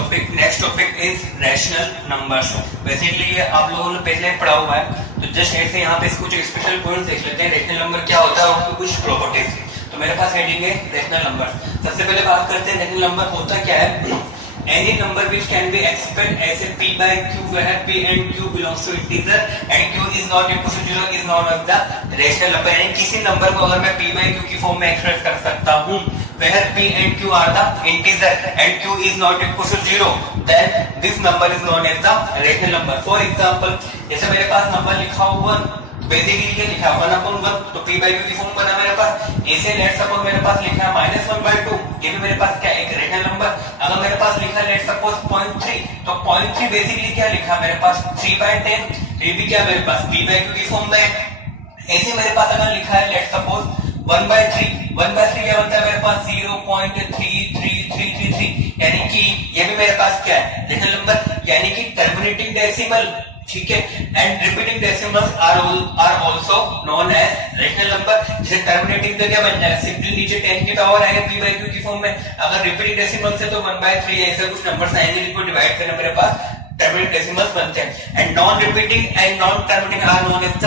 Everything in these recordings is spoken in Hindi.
Next topic is rational numbers. Basically ये आप लोगों ने पहले पढ़ा हुआ है, तो जस्ट ऐसे यहाँ पे कुछ स्पेशल पॉइंट देख लेते हैं। रैशनल नंबर क्या होता है, उनकी कुछ प्रॉपर्टीज। तो मेरे पास हेडिंग है रैशनल नंबर। सबसे पहले बात करते हैं रैशनल नंबर होता क्या है। Any number which can be expressed as a p by q, where p and q belongs to integer and q is not equal to 0 is known as the rational number। यानी किसी नंबर को अगर मैं p by q की फॉर्म में एक्सप्रेस कर सकता हूँ, where p and q are the integer and q is not equal to 0, then this number is known as the rational number। For example, जैसे मेरे पास नंबर लिखा हुआ बेसिकली क्या लिखा है 1/1, तो p by q की फॉर्म बना मेरे पास। ऐसे लेट सपोज मेरे पास लिखा है -1/2, ये भी मेरे पास क्या एक रैशनल नंबर। अगर मेरे पास लिखा लेट सपोज 0.3, तो 0.3 बेसिकली क्या लिखा है मेरे पास 3/10, तो ये भी क्या मेरे पास p by q की फॉर्म में। ऐसे मेरे पास अगर लिखा है लेट सपोज 1/3 क्या बनता है मेरे पास 0.33333, यानी कि ये भी मेरे पास क्या है रैशनल नंबर, यानी कि टर्मिनेटिंग डेसिमल, ठीक है। And repeating decimals are also known as rational number. जैसे टर्मिनेटिंग तो क्या बन जाएगा, सिंपली नीचे 10 की पावर आएगा p by q की फॉर्म में। अगर रिपीटिंग डेसिमल से तो 1/3 ऐसे कुछ नंबर्स आएंगे जिनको डिवाइड करना मेरे पास टर्मिनेटिंग डेसिमल्स बनते हैं। And non repeating and non terminating are known as the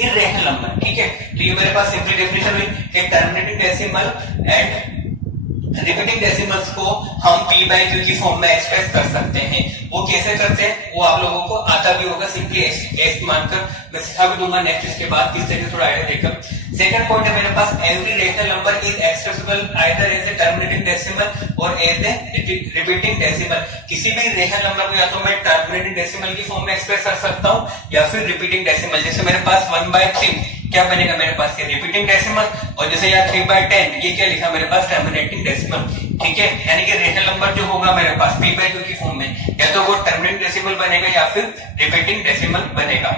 irrational number, ठीक है। तो ये मेरे पास सिंपली डेफिनेशन हुई कि terminating decimal and repeating decimals को हम p by q की फॉर्म में एक्सप्रेस कर सकते हैं। वो कैसे करते हैं वो आप लोगों को आता भी होगा, सिंपली एक्स मानकर मैं सिखा भी दूंगा नेक्स्ट इसके बाद किस तरीके से थोड़ा आइडिया देकर। सेकंड पॉइंट है मेरे पास every rational number is expressible either as a terminating decimal और एज ए रिपीटिंग डेसिमल। किसी भी रैशनल नंबर को या तो मैं टर्मिनेटिंग डेसिमल की फॉर्म में एक्सप्रेस कर सकता हूँ या फिर रिपीटिंग डेसिमल। जैसे मेरे पास 1/3 क्या बनेगा मेरे पास ये रिपीटिंग डेसिमल, और जैसे यहाँ 3/10 ये क्या लिखा मेरे पास टर्मिनेटिंग डेसिमल, ठीक है। यानी कि रैशनल नंबर जो होगा मेरे पास p by q की फॉर्म में या तो वो टर्मिनेटिंग डेसिमल बनेगा या फिर रिपीटिंग डेसिमल बनेगा,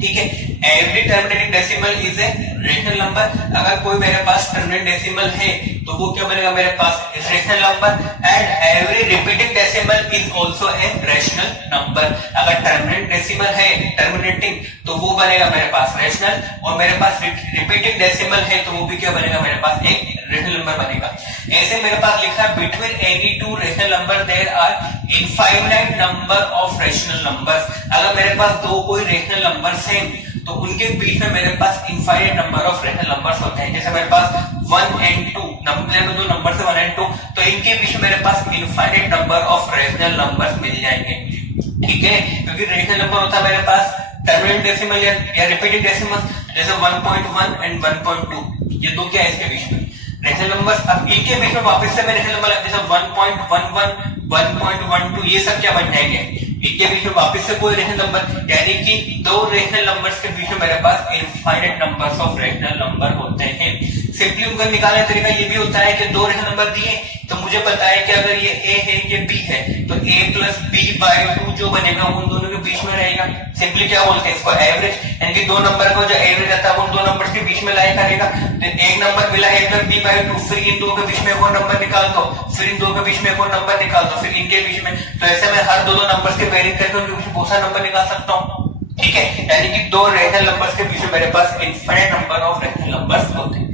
ठीक है। Every terminating decimal is a rational number. अगर कोई मेरे पास टर्मिनेटिंग डेसिमल है तो वो क्या बनेगा मेरे पास rational number. And every repeating decimal is also a rational number. अगर टर्मिनेटिंग डेसिमल है टर्मिनेटिंग तो वो बनेगा मेरे पास रैशनल, और मेरे पास रिपीटिंग डेसिमल है तो वो भी क्या बनेगा मेरे पास एक रैशनल नंबर बनेगा। ऐसे मेरे पास लिखा है between any two rational number there are infinite number of rational numbers. अगर मेरे पास दो कोई रैशनल नंबर्स हैं तो उनके बीच में मेरे पास infinite number of rational numbers होते हैं। जैसे मेरे पास 1 and 2 नंबर में दो नंबर से 1 and 2, तो इनके बीच में मेरे पास infinite number of rational numbers मिल जाएंगे, ठीक है। क्योंकि रैशनल नंबर होता है मेरे पास टर्मिनेटिंग डेसिमल या रिपीटिंग डेसिमल। जैसे 1.1 and 1.2 ये दो क्या है इसके बीच में रैशनल नंबर। अब इनके बीच में वापस से मैं रैशनल नंबर जैसे 1.11 1.12 ये सब क्या बन जाएंगे, इनके बीच में वापस से कोई रैशनल नंबर, यानी कि दो रैशनल नंबर्स के बीच में मेरे पास infinite numbers of rational number होते हैं। सिंपली उनका निकालने का तरीका ये भी होता है कि दो रैशनल नंबर दिए तो मुझे पता है कि अगर ये a है ये b है तो a plus b/2 जो बनेगा उन दोनों के बीच में रहेगा। सिंपली क्या बोलते हैं इसको एवरेज, यानी कि दो नंबर को जो एवरेज रहता है उन दो नंबर के बीच में लाया करेगा। तो एक नंबर मिला a plus b/2, फिर इन दो के बीच में एक और नंबर निकाल दो, फिर इन दो के बीच में एक और नंबर निकाल दो, फिर इनके बीच में। तो ऐसे मैं हर दो नंबर के पेयरिंग करके उनके बीच में बहुत सारे नंबर निकाल सकता हूँ, ठीक है। यानी कि दो रैशनल नंबर्स के बीच में मेरे पास infinite number of rational numbers होते हैं,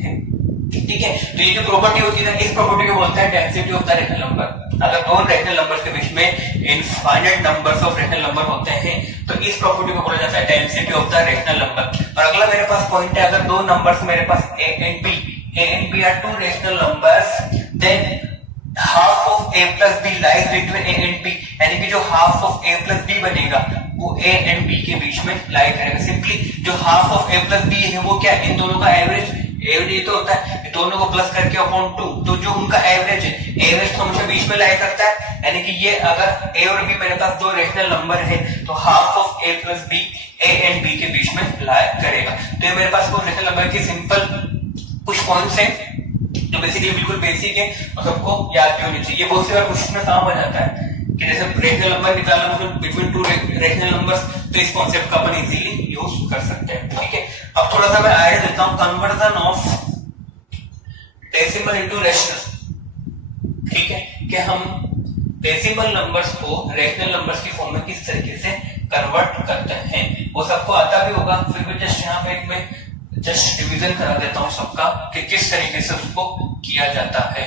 ठीक है। तो ये जो प्रॉपर्टी होती है इस प्रॉपर्टी को बोलते हैं density of the rational number. अगर दो रैशनल नंबर्स के बीच में infinite numbers of rational number होते हैं तो इस प्रॉपर्टी को बोला जाता है density of the rational number. और अगला मेरे पास पॉइंट है, अगर दो नंबर्स मेरे पास a and b are two rational numbers, then half of a plus b lies between a and b, यानी कि जो half of a plus b बनेगा वो a and b के बीच में लाई करेगा। सिंपली जो half of a plus b है वो क्या इन दोनों का एवरेज ये तो होता है दोनों को प्लस करके अपॉन 2, तो जो उनका एवरेज है एवरेज तो हमेशा बीच में लाई करता है। यानी कि ये अगर a और b मेरे पास दो रैशनल नंबर है तो half of a plus b a and b के बीच में लाई करेगा। तो ये मेरे पास रैशनल नंबर की सिंपल कुछ पॉइंट्स हैं जो बेसिकली बिल्कुल बेसिक है और सबको याद भी होनी चाहिए। बहुत सी बार क्वेश्चन में काम आ जाता है कि जैसे रैशनल नंबर निकालना मतलब बिटवीन टू रैशनल नंबर्स, तो इस कॉन्सेप्ट का अपन इजीली यूज कर सकते हैं, ठीक है। अब थोड़ा सा मैं आइडिया देता हूं conversion of decimal into rational, ठीक है, कि हम डेसिमल नंबर्स को रैशनल नंबर्स की फॉर्म में किस तरीके से कन्वर्ट करते हैं। वो सबको आता भी होगा, फिर भी जस्ट यहाँ पे मैं जस्ट रिवीजन करा देता हूं सबका कि किस तरीके से उसको किया जाता है।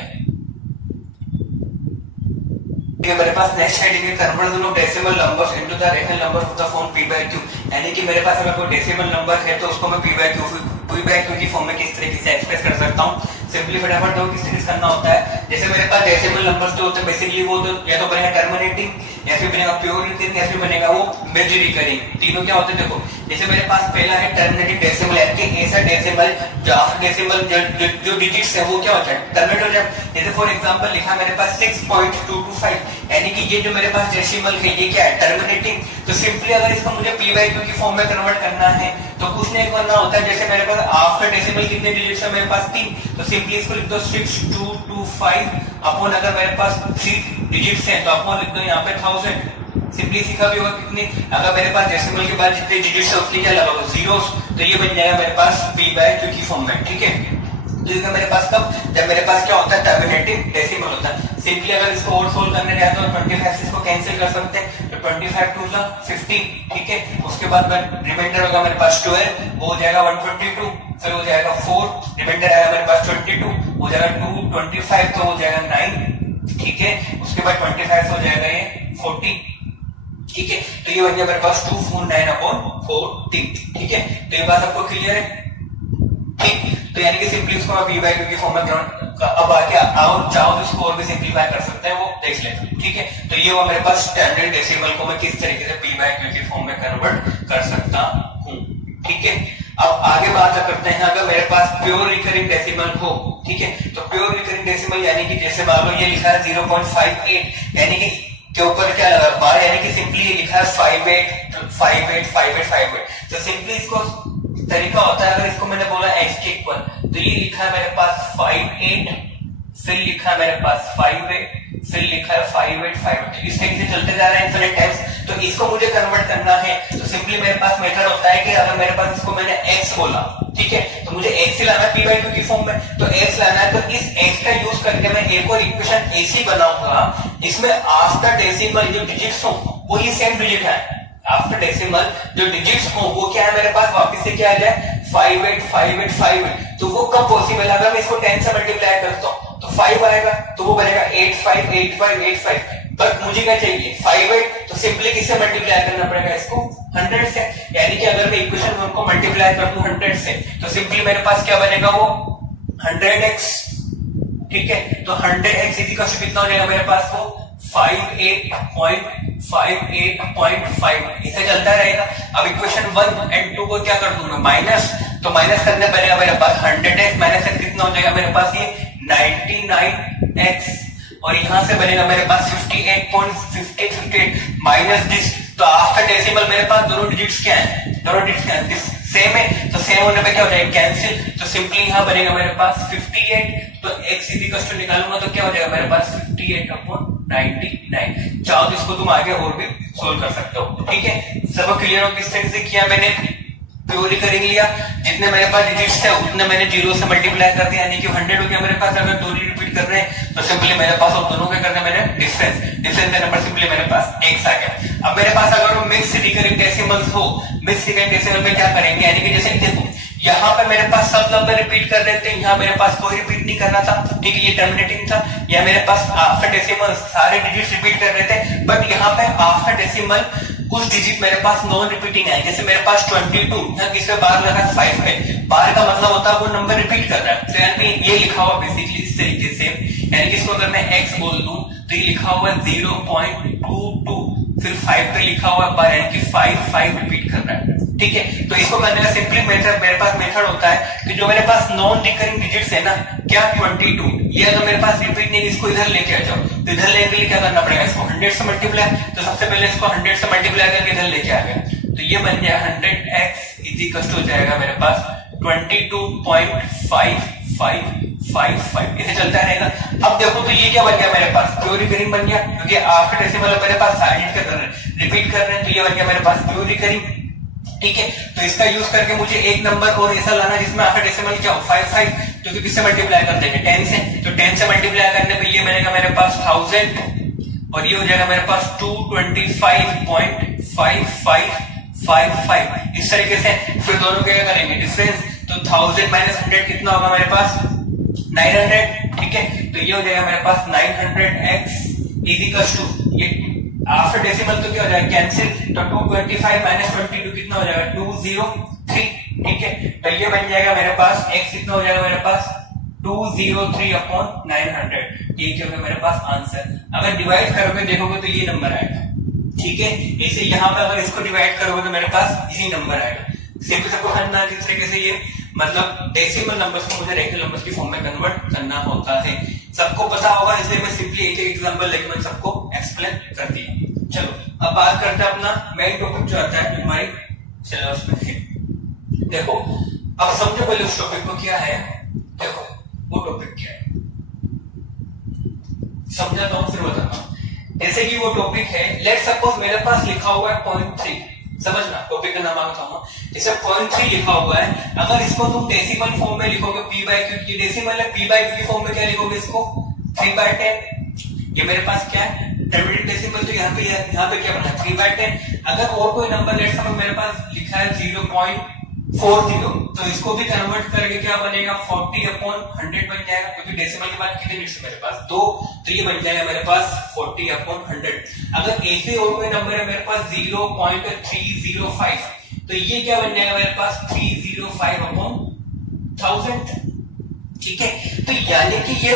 मेरे पास नेक्स्ट हेडिंग है conversion of decimal numbers into the rational number of the form p by q, यानी कि मेरे पास अगर कोई डेसिमल नंबर है तो उसको मैं p by q की फॉर्म में किस तरीके से एक्सप्रेस कर सकता हूँ। सिंपली फटाफट देखो किस तरीके से करना होता है। जैसे मेरे पास डेसिमल नंबर्स जो होते हैं बेसिकली वो तो या तो बनेगा टर्मिनेटिंग या फिर बनेगा प्योर रिकरिंग या फिर बनेगा वो मेजर रिकरिंग। तीनों क्या होते हैं देखो, जैसे मेरे पास पहला है टर्मिनेटिंग डेसिमल, यानी कि ऐसा डेसिमल जो आफ्टर डेसिमल जो डिजिट्स है वो क्या होता है टर्मिनेट हो जाए। जैसे फॉर एग्जांपल लिखा मेरे पास 6.225, यानी कि ये जो मेरे पास डेसिमल है ये क्या है टर्मिनेटिंग। तो सिंपली अगर इसको मुझे p by q की फॉर्म में कन्वर्ट करना है तो कुछ नहीं करना होता है। जैसे मेरे पास आफ्टर डेसिमल कितने डिजिट्स है मेरे पास 3, तो सिंपली इसको लिख दो 6225 अपॉन अगर मेरे पास 3 डिजिट्स हैं तो अपॉन लिख दो यहाँ पे 1000। सिंपली सीखा भी होगा कितनी, अगर मेरे पास डेसिमल के बाद जितने डिजिट्स है उतनी क्या लगाओ जीरोस, तो ये बन जाएगा मेरे पास p by q की फॉर्म में। ठीक है, तो मेरे पास कब, जब मेरे पास क्या होता है टर्मिनेटिंग डेसिमल होता है। सिंपली अगर इसको और सोल्व करने जाए तो 25 से इसको कैंसिल कर सकते हैं, तो 25 टू 15। ठीक है, उसके बाद रिमाइंडर होगा मेरे पास 12, वो हो जाएगा 122, फिर हो जाएगा 4, रिमाइंडर आएगा मेरे पास 22, हो जाएगा 2, 25 तो हो जाएगा 9। ठीक है, उसके बाद 25 हो जाएगा ये 40। ठीक है, तो ये बन गया मेरे पास 249 अपॉन 40। ठीक है, तो ये बात आपको क्लियर है। ठीक, तो यानी कि सिंपली इसको मैं p by q की फॉर्म में अब आके आओ चाहो तो इसको और भी सिंपलीफाई कर सकते हैं, वो देख लेते हैं। ठीक है, तो ये वो मेरे पास स्टैंडर्ड डेसिमल को मैं किस तरीके से p by q की फॉर्म में कन्वर्ट कर सकता हूँ। ठीक है, अब आगे बात करते हैं अगर मेरे पास प्योर रिकरिंग डेसिमल हो। ठीक है, तो प्योर रिकरिंग डेसिमल यानी कि जैसे मान लो ये लिखा है 0.58, यानी कि के ऊपर क्या लगा बार, यानी कि सिंपली ये लिखा है 58585858। तो सिंपली इसको तरीका होता है, अगर इसको मैंने बोला x के इक्वल, तो ये लिखा है मेरे पास 58, फिर लिखा है मेरे पास 58, फिर लिखा है 5858। इस तरीके से चलते जा रहा है इनफिनिट टाइम्स। तो इसको मुझे कन्वर्ट करना है तो सिंपली मेरे पास मेथड होता है कि अगर मेरे पास इसको मैंने x बोला, ठीक है, तो मुझे x ही लाना है p by q की फॉर्म में, तो x लाना है। तो इस x का यूज करके मैं एक और इक्वेशन ऐसी बनाऊंगा जिसमें आफ्टर डेसिमल जो डिजिट्स हो वही सेम डिजिट है। आफ्टर डेसिमल जो डिजिट्स हो वो क्या है मेरे पास वापस से क्या आ जाए 585858। तो वो कब पॉसिबल है, अगर मैं इसको 10 से मल्टीप्लाई करता हूँ तो 5 आएगा, तो वो बनेगा 858585। बट मुझे क्या चाहिए 58, तो सिंपली किससे मल्टीप्लाई करना पड़ेगा इसको 100 से। यानी कि अगर मैं इक्वेशन 1 को मल्टीप्लाई कर दूं 100 से तो सिंपली मेरे पास क्या बनेगा वो 100x। ठीक है, तो 100x कितना हो जाएगा मेरे पास वो 58.58.5 इसे चलता रहेगा। अब इक्वेशन 1 एंड 2 को क्या कर दूंगा माइनस, तो माइनस करने पड़ेगा मेरे पास 100x माइनस x कितना हो जाएगा मेरे पास ये 99x, और यहां से बनेगा मेरे पास 58.58 माइनस दिस। तो आफ्टर डेसिमल मेरे पास दोनों डिजिट्स क्या है, दोनों डिजिट्स क्या है सेम है, तो सेम होने पे क्या हो जाएगा कैंसिल। तो सिंपली यहां बनेगा मेरे पास 58, तो x इक्वल निकालूंगा तो क्या हो जाएगा मेरे पास 58/99। चाहो तो इसको तुम आगे और भी सोल्व कर सकते हो। ठीक है, सब क्लियर हो किस तरीके से किया मैंने। प्योर रिकरिंग लिया, जितने मेरे पास डिजिट्स थे उतने मैंने 0 से मल्टीप्लाई कर दिया, यानी कि 100 हो गया मेरे पास। अगर दो रिपीट कर रहे हैं तो सिंपली मेरे पास और दोनों के करने मैंने डिफरेंस का नंबर सिंपली मेरे पास x आ गया। अब मेरे पास अगर मिक्स रिकरिंग डेसिमल्स हो, मिक्स रिकरिंग डेसिमल में क्या करेंगे, यानी कि जैसे देखो यहाँ पे मेरे पास सब नंबर रिपीट कर रहे थे, यहाँ मेरे पास कोई रिपीट नहीं करना था। ठीक है, ये टर्मिनेटिंग था। या मेरे पास आफ्टर डेसिमल सारे डिजिट रिपीट कर रहे थे, बट यहाँ पे आफ्टर डेसिमल कुछ डिजिट मेरे पास नॉन रिपीटिंग है। जैसे मेरे पास 22, यहाँ किसमें बार लगा 5 है, बार का मतलब होता है वो नंबर रिपीट कर रहा है। तो यानी ये लिखा हुआ बेसिकली इस तरीके से, यानी कि इसको अगर मैं x बोल दूं तो ये लिखा हुआ 0.22, फिर 5 पे लिखा हुआ बार, यानी कि 5 रिपीट कर रहा है। ठीक है, तो इसको करने का सिंपली मेरे पास मेथड होता है कि जो मेरे पास नॉन रिकरिंग डिजिट्स है ना, क्या 22, ये अगर मेरे पास रिपीट नहीं, इसको इधर लेके आ जाओ। तो इधर लेने के लिए क्या करना पड़ेगा, इसको 100 से मल्टीप्लाई, तो सबसे पहले इसको 100 से मल्टीप्लाई करके इधर लेके आ गया, तो ये बन गया 100x इक्वल हो जाएगा मेरे पास 22.5555। इसे चलता रहेगा। अब देखो तो ये क्या बन गया मेरे पास प्योर रिकरिंग बन गया, क्योंकि आफ्टर डेसिमल मेरे पास साइड रिपीट कर रहे हैं, तो ये बन गया मेरे पास प्योर रिकरिंग। ठीक है, तो इसका यूज करके मुझे एक नंबर और ऐसा लाना जिसमें आफ्टर डेसिमल क्या हो 55, जो कि किससे मल्टीप्लाई कर देंगे 10 से। तो 10 से मल्टीप्लाई करने पे ये बनेगा मेरे पास 1000, और ये हो जाएगा मेरे पास 225.5555। इस तरीके से फिर दोनों के क्या करेंगे डिफरेंस, तो 1000 माइनस 100 कितना होगा मेरे पास 900। ठीक है, तो ये हो जाएगा मेरे पास 900x इज इक्वल टू ये आफ्टर डेसिमल तो क्या हो जाएगा कैंसिल, तो 225 माइनस 22 कितना हो जाएगा 203, ठीक है। तो ये बन जाएगा मेरे पास x कितना हो जाएगा मेरे पास 203 अपॉन 900, ये क्या होगा मेरे पास आंसर। अगर डिवाइड करोगे देखोगे तो ये नंबर आएगा, ठीक है। ऐसे यहाँ पे अगर इसको डिवाइड करोगे तो मेरे पास यही नंबर आएगा। सिंपल सबको समझना किस तरीके से ये मतलब डेसिमल नंबर्स को मुझे रेगुलर नंबर्स की फॉर्म में कन्वर्ट करना होता है, सबको पता होगा, इसलिए मैं सिंपली एक एग्जांपल लेके मैंने सबको एक्सप्लेन कर दिया। चलो अब बात करते हैं अपना मेन टॉपिक जो आता है हमारी सिलेबस में है। देखो अब समझो पहले उस टॉपिक को क्या है, देखो वो टॉपिक क्या है समझाता हूं फिर बताता हूं। जैसे कि वो टॉपिक है, लेट सपोज मेरे पास लिखा हुआ है 0.3, समझना टॉपिक का नाम बताऊंगा। जैसे 0.3 लिखा हुआ है, अगर इसको तुम डेसिमल फॉर्म में लिखोगे p/q, ये डेसिमल है, p/q की फॉर्म में क्या लिखोगे इसको 3/10। ये मेरे पास क्या है टर्मिनेट डेसिमल, तो यहाँ पे क्या बना 3/10। अगर और कोई नंबर लेट सपोज मेरे पास लिखा है 0.40, तो इसको भी कन्वर्ट करके क्या बनेगा 40/100 बन जाएगा, क्योंकि डेसिमल के बाद कितने डिजिट्स मेरे पास 2, तो ये बन जाएगा मेरे पास 40/100। अगर ऐसे और कोई नंबर है मेरे पास 0.305, तो ये क्या बन जाएगा मेरे पास 305/1000, ठीक है। तो यानी कि ये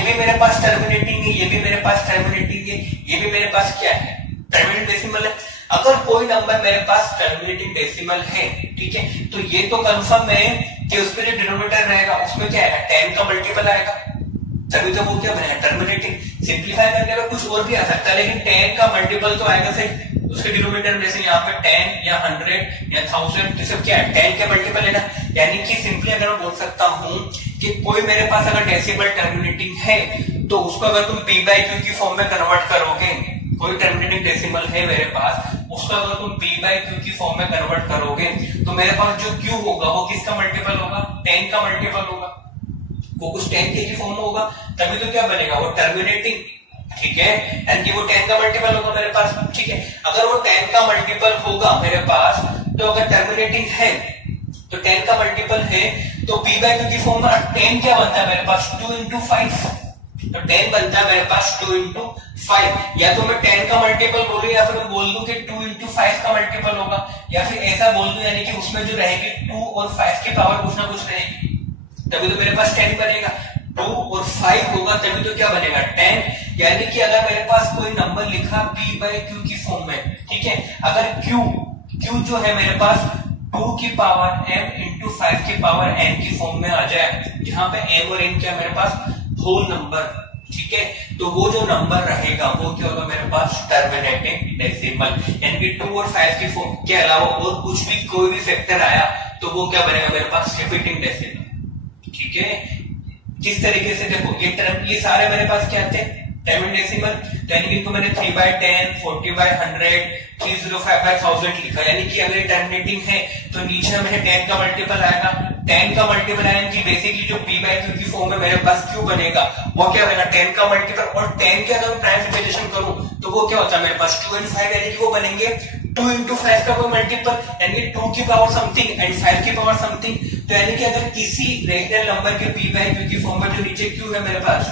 भी मेरे पास टर्मिनेटिंग है, ये भी मेरे पास टर्मिनेटिंग है, ये भी मेरे पास क्या है टर्मिनेटिंग डेसिमल है। अगर कोई नंबर मेरे पास टर्मिनेटिंग डेसिमल है, ठीक है, तो ये तो कंफर्म है कि उसमें जो डिनोमिनेटर रहेगा उसमें क्या आएगा 10 का मल्टीपल आएगा, तभी तो वो क्या बनेगा टर्मिनेटिंग। सिंप्लीफाई करने में कुछ और भी आ सकता है, लेकिन 10 का मल्टीपल तो आएगा सही उसके डिनोमिनेटर में। जैसे यहाँ पे 10 या 100 या 1000 तो सब क्या है 10 के मल्टीपल है ना। यानी कि सिंपली अगर मैं बोल सकता हूं कि कोई मेरे पास अगर डेसिमल टर्मिनेटिंग है, तो उसको अगर तुम p/q की फॉर्म में कन्वर्ट करोगे, कोई टर्मिनेटिंग डेसिमल है मेरे पास, उसको अगर तुम p/q की फॉर्म में कन्वर्ट करोगे, तो मेरे पास जो q होगा वो किसका मल्टीपल होगा 10 का मल्टीपल होगा, वो कुछ 10 के फॉर्म में होगा, तभी तो क्या बनेगा वो टर्मिनेटिंग, ठीक है। एंड वो 10 का मल्टीपल होगा मेरे पास, ठीक है। अगर वो 10 का मल्टीपल होगा मेरे पास, तो अगर टर्मिनेटिंग है तो 10 का मल्टीपल है, तो p/q की फॉर्म में 10 क्या बनता है मेरे पास 2 into 5, तो 10 बनता है मेरे पास 2 into 5। या तो मैं 10 का मल्टीपल बोलूं या फिर मैं बोल दूं कि 2 into 5 का मल्टीपल होगा, या फिर ऐसा बोल दूं यानी कि उसमें जो रहेगी 2 और 5 की पावर कुछ ना कुछ रहेगी, तभी तो मेरे पास 10 बनेगा। 2 और 5 होगा तभी तो क्या बनेगा 10। यानी कि अगर मेरे पास कोई नंबर लिखा p/q की फॉर्म में, ठीक है, अगर q जो है मेरे पास 2 की पावर m इंटू 5 की पावर n की फॉर्म में आ जाए, जहां पे m और n क्या मेरे पास होल नंबर, ठीक है, तो वो जो नंबर रहेगा वो क्या होगा मेरे पास टर्मिनेटिंग डेसिमल। यानी कि 2 और 5 की फॉर्म के अलावा और कुछ भी कोई भी फैक्टर आया तो वो क्या बनेगा मेरे पास रिपीटिंग डेसिमल, ठीक है। किस तरीके से देखो ये सारे मेरे पास क्या थे टर्मिनेटिंग डेसिमल, यानी कि इनको मैंने 3/10, 40/100, 305/1000 लिखा, यानी कि अगर टर्मिनेटिंग है तो नीचे मैंने 10 का मल्टीपल आएगा, 10 का मल्टीपल आएगा कि बेसिकली जो p/q की फॉर्म में मेरे पास q बनेगा वो क्या बनेगा 10 का मल्टीपल, और 10 के अगर मैं प्राइम रिप्रेजेंटेशन करूं तो वो क्या होता है मेरे पास 2 and 5, यानी कि वो बनेंगे 2 into 5 का कोई मल्टीपल, यानी 2 की पावर समथिंग एंड 5 की पावर समथिंग। तो यानी कि अगर किसी रेशनल नंबर के p/q की फॉर्म में जो नीचे q है मेरे पास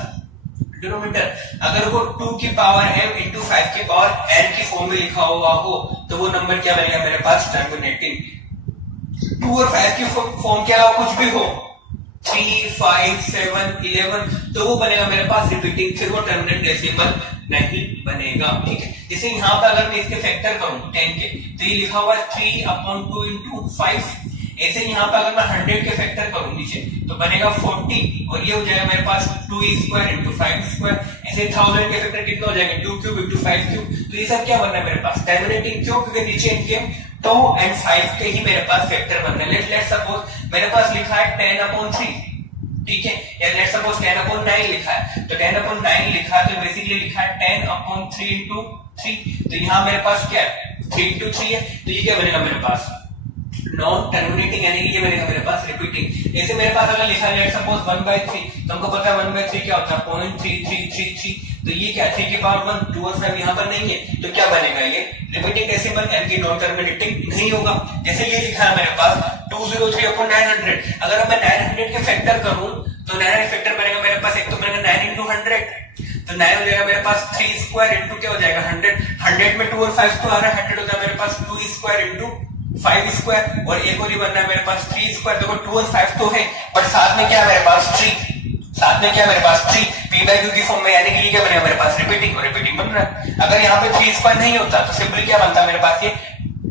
डिनोमिनेटर, अगर वो 2 की पावर m इंटू 5 की पावर n की फॉर्म में लिखा हुआ हो, तो वो नंबर क्या बनेगा मेरे पास टर्मिनेटिंग। 2 और 5 की फॉर्म के अलावा कुछ भी हो 3, 5, 7, 11, तो वो बनेगा मेरे पास रिपीटिंग, फिर वो टर्मिनेटिंग डेसिमल नहीं बनेगा, ठीक है। जैसे यहाँ पे अगर मैं इसके फैक्टर करूं 10 के, तो ये लिखा हुआ है 3/2 into 5। ऐसे यहाँ पे अगर मैं 100 के फैक्टर करूं नीचे तो बनेगा 40, और ये हो जाएगा मेरे पास 2² into 5²। ऐसे 1000 के फैक्टर कितना हो जाएगा 2³ into 5³। तो ये सब क्या बनना है मेरे पास टर्मिनेटिंग, क्यों, क्योंकि नीचे इनके 2 and 5 के ही मेरे पास फैक्टर बनना है। लेट सपोज मेरे पास लिखा है 10/3, ठीक है, या लेट सपोज 10/9 लिखा है, तो 10/9 लिखा है तो बेसिकली लिखा है 10/3 into 3, तो यहाँ मेरे पास क्या है 3 into 3 है, तो ये क्या बनेगा मेरे पास नॉन टर्मिनेटिंग, यानी कि ये बनेगा मेरे पास रिपीटिंग। ऐसे मेरे पास अगर लिखा है सपोज 1/3, तो हमको पता है 1/3 क्या होता है 0.3333, तो ये क्या 3 की पावर 1, 2 और 5 यहाँ पर नहीं है, तो क्या बनेगा ये रिपीटिंग डेसिमल, यानी कि नॉन टर्मिनेटिंग नहीं होगा। जैसे ये लिखा है मेरे पास 203/900, अगर मैं 900 के फैक्टर करूं तो 900 फैक्टर बनेगा मेरे पास, एक तो बनेगा 9 into 100, तो 9 हो जाएगा मेरे पास 3 स्क्वायर इंटू क्या हो जाएगा 100। 100 में 2 और 5 तो आ रहा है, 100 होता है मेरे पास 2 स्क्वायर इंटू 5 स्क्वायर, और एक और ही बनना है मेरे पास 3 स्क्वायर। देखो 2 और 5 तो है, बट साथ में क्या है मेरे पास 3, साथ में क्या मेरे पास 3 p बाय q की फॉर्म में, यानी कि ये क्या बनेगा मेरे पास रिपीटिंग, और रिपीटिंग बन रहा है। अगर यहाँ पे 3 स्क्वायर नहीं होता तो सिंपली क्या बनता है मेरे पास ये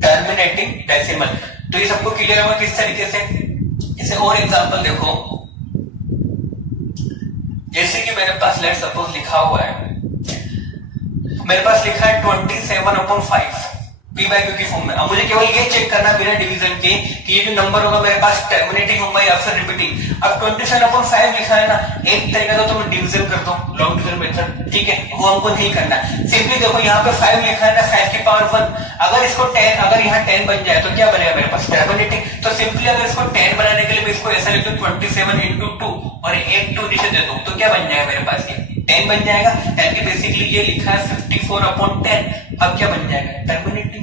टर्मिनेटिंग डेसिमल। तो ये सबको क्लियर होगा किस तरीके से। इसे और एग्जांपल देखो, जैसे कि मेरे पास लेट सपोज लिखा हुआ है, मेरे पास लिखा है 27/5 p बाय q की फॉर्म में। अब मुझे केवल ये चेक करना बिना डिवीजन के कि ये जो नंबर होगा मेरे पास टर्मिनेटिंग होगा या फिर रिपीटिंग। अब 27/5 लिखा है ना, एक तरीका तो तुम डिवीजन कर दो, लॉन्ग डिवीजन मेथड, ठीक है, वो हमको नहीं करना। सिंपली देखो यहाँ पे 5 लिखा है ना, 5 की पावर 1, अगर इसको 10, अगर यहाँ 10 बन जाए तो क्या बनेगा मेरे पास टर्मिनेटिंग। तो सिंपली अगर इसको 10 बनाने के लिए मैं इसको ऐसा लिख दूं 27 इंटू 2 और एक 2 नीचे दे दूं, तो क्या बन जाएगा मेरे पास ये 10 बन जाएगा। यानी कि बेसिकली ये लिखा है 54/10, अब क्या बन जाएगा टर्मिनेटिंग।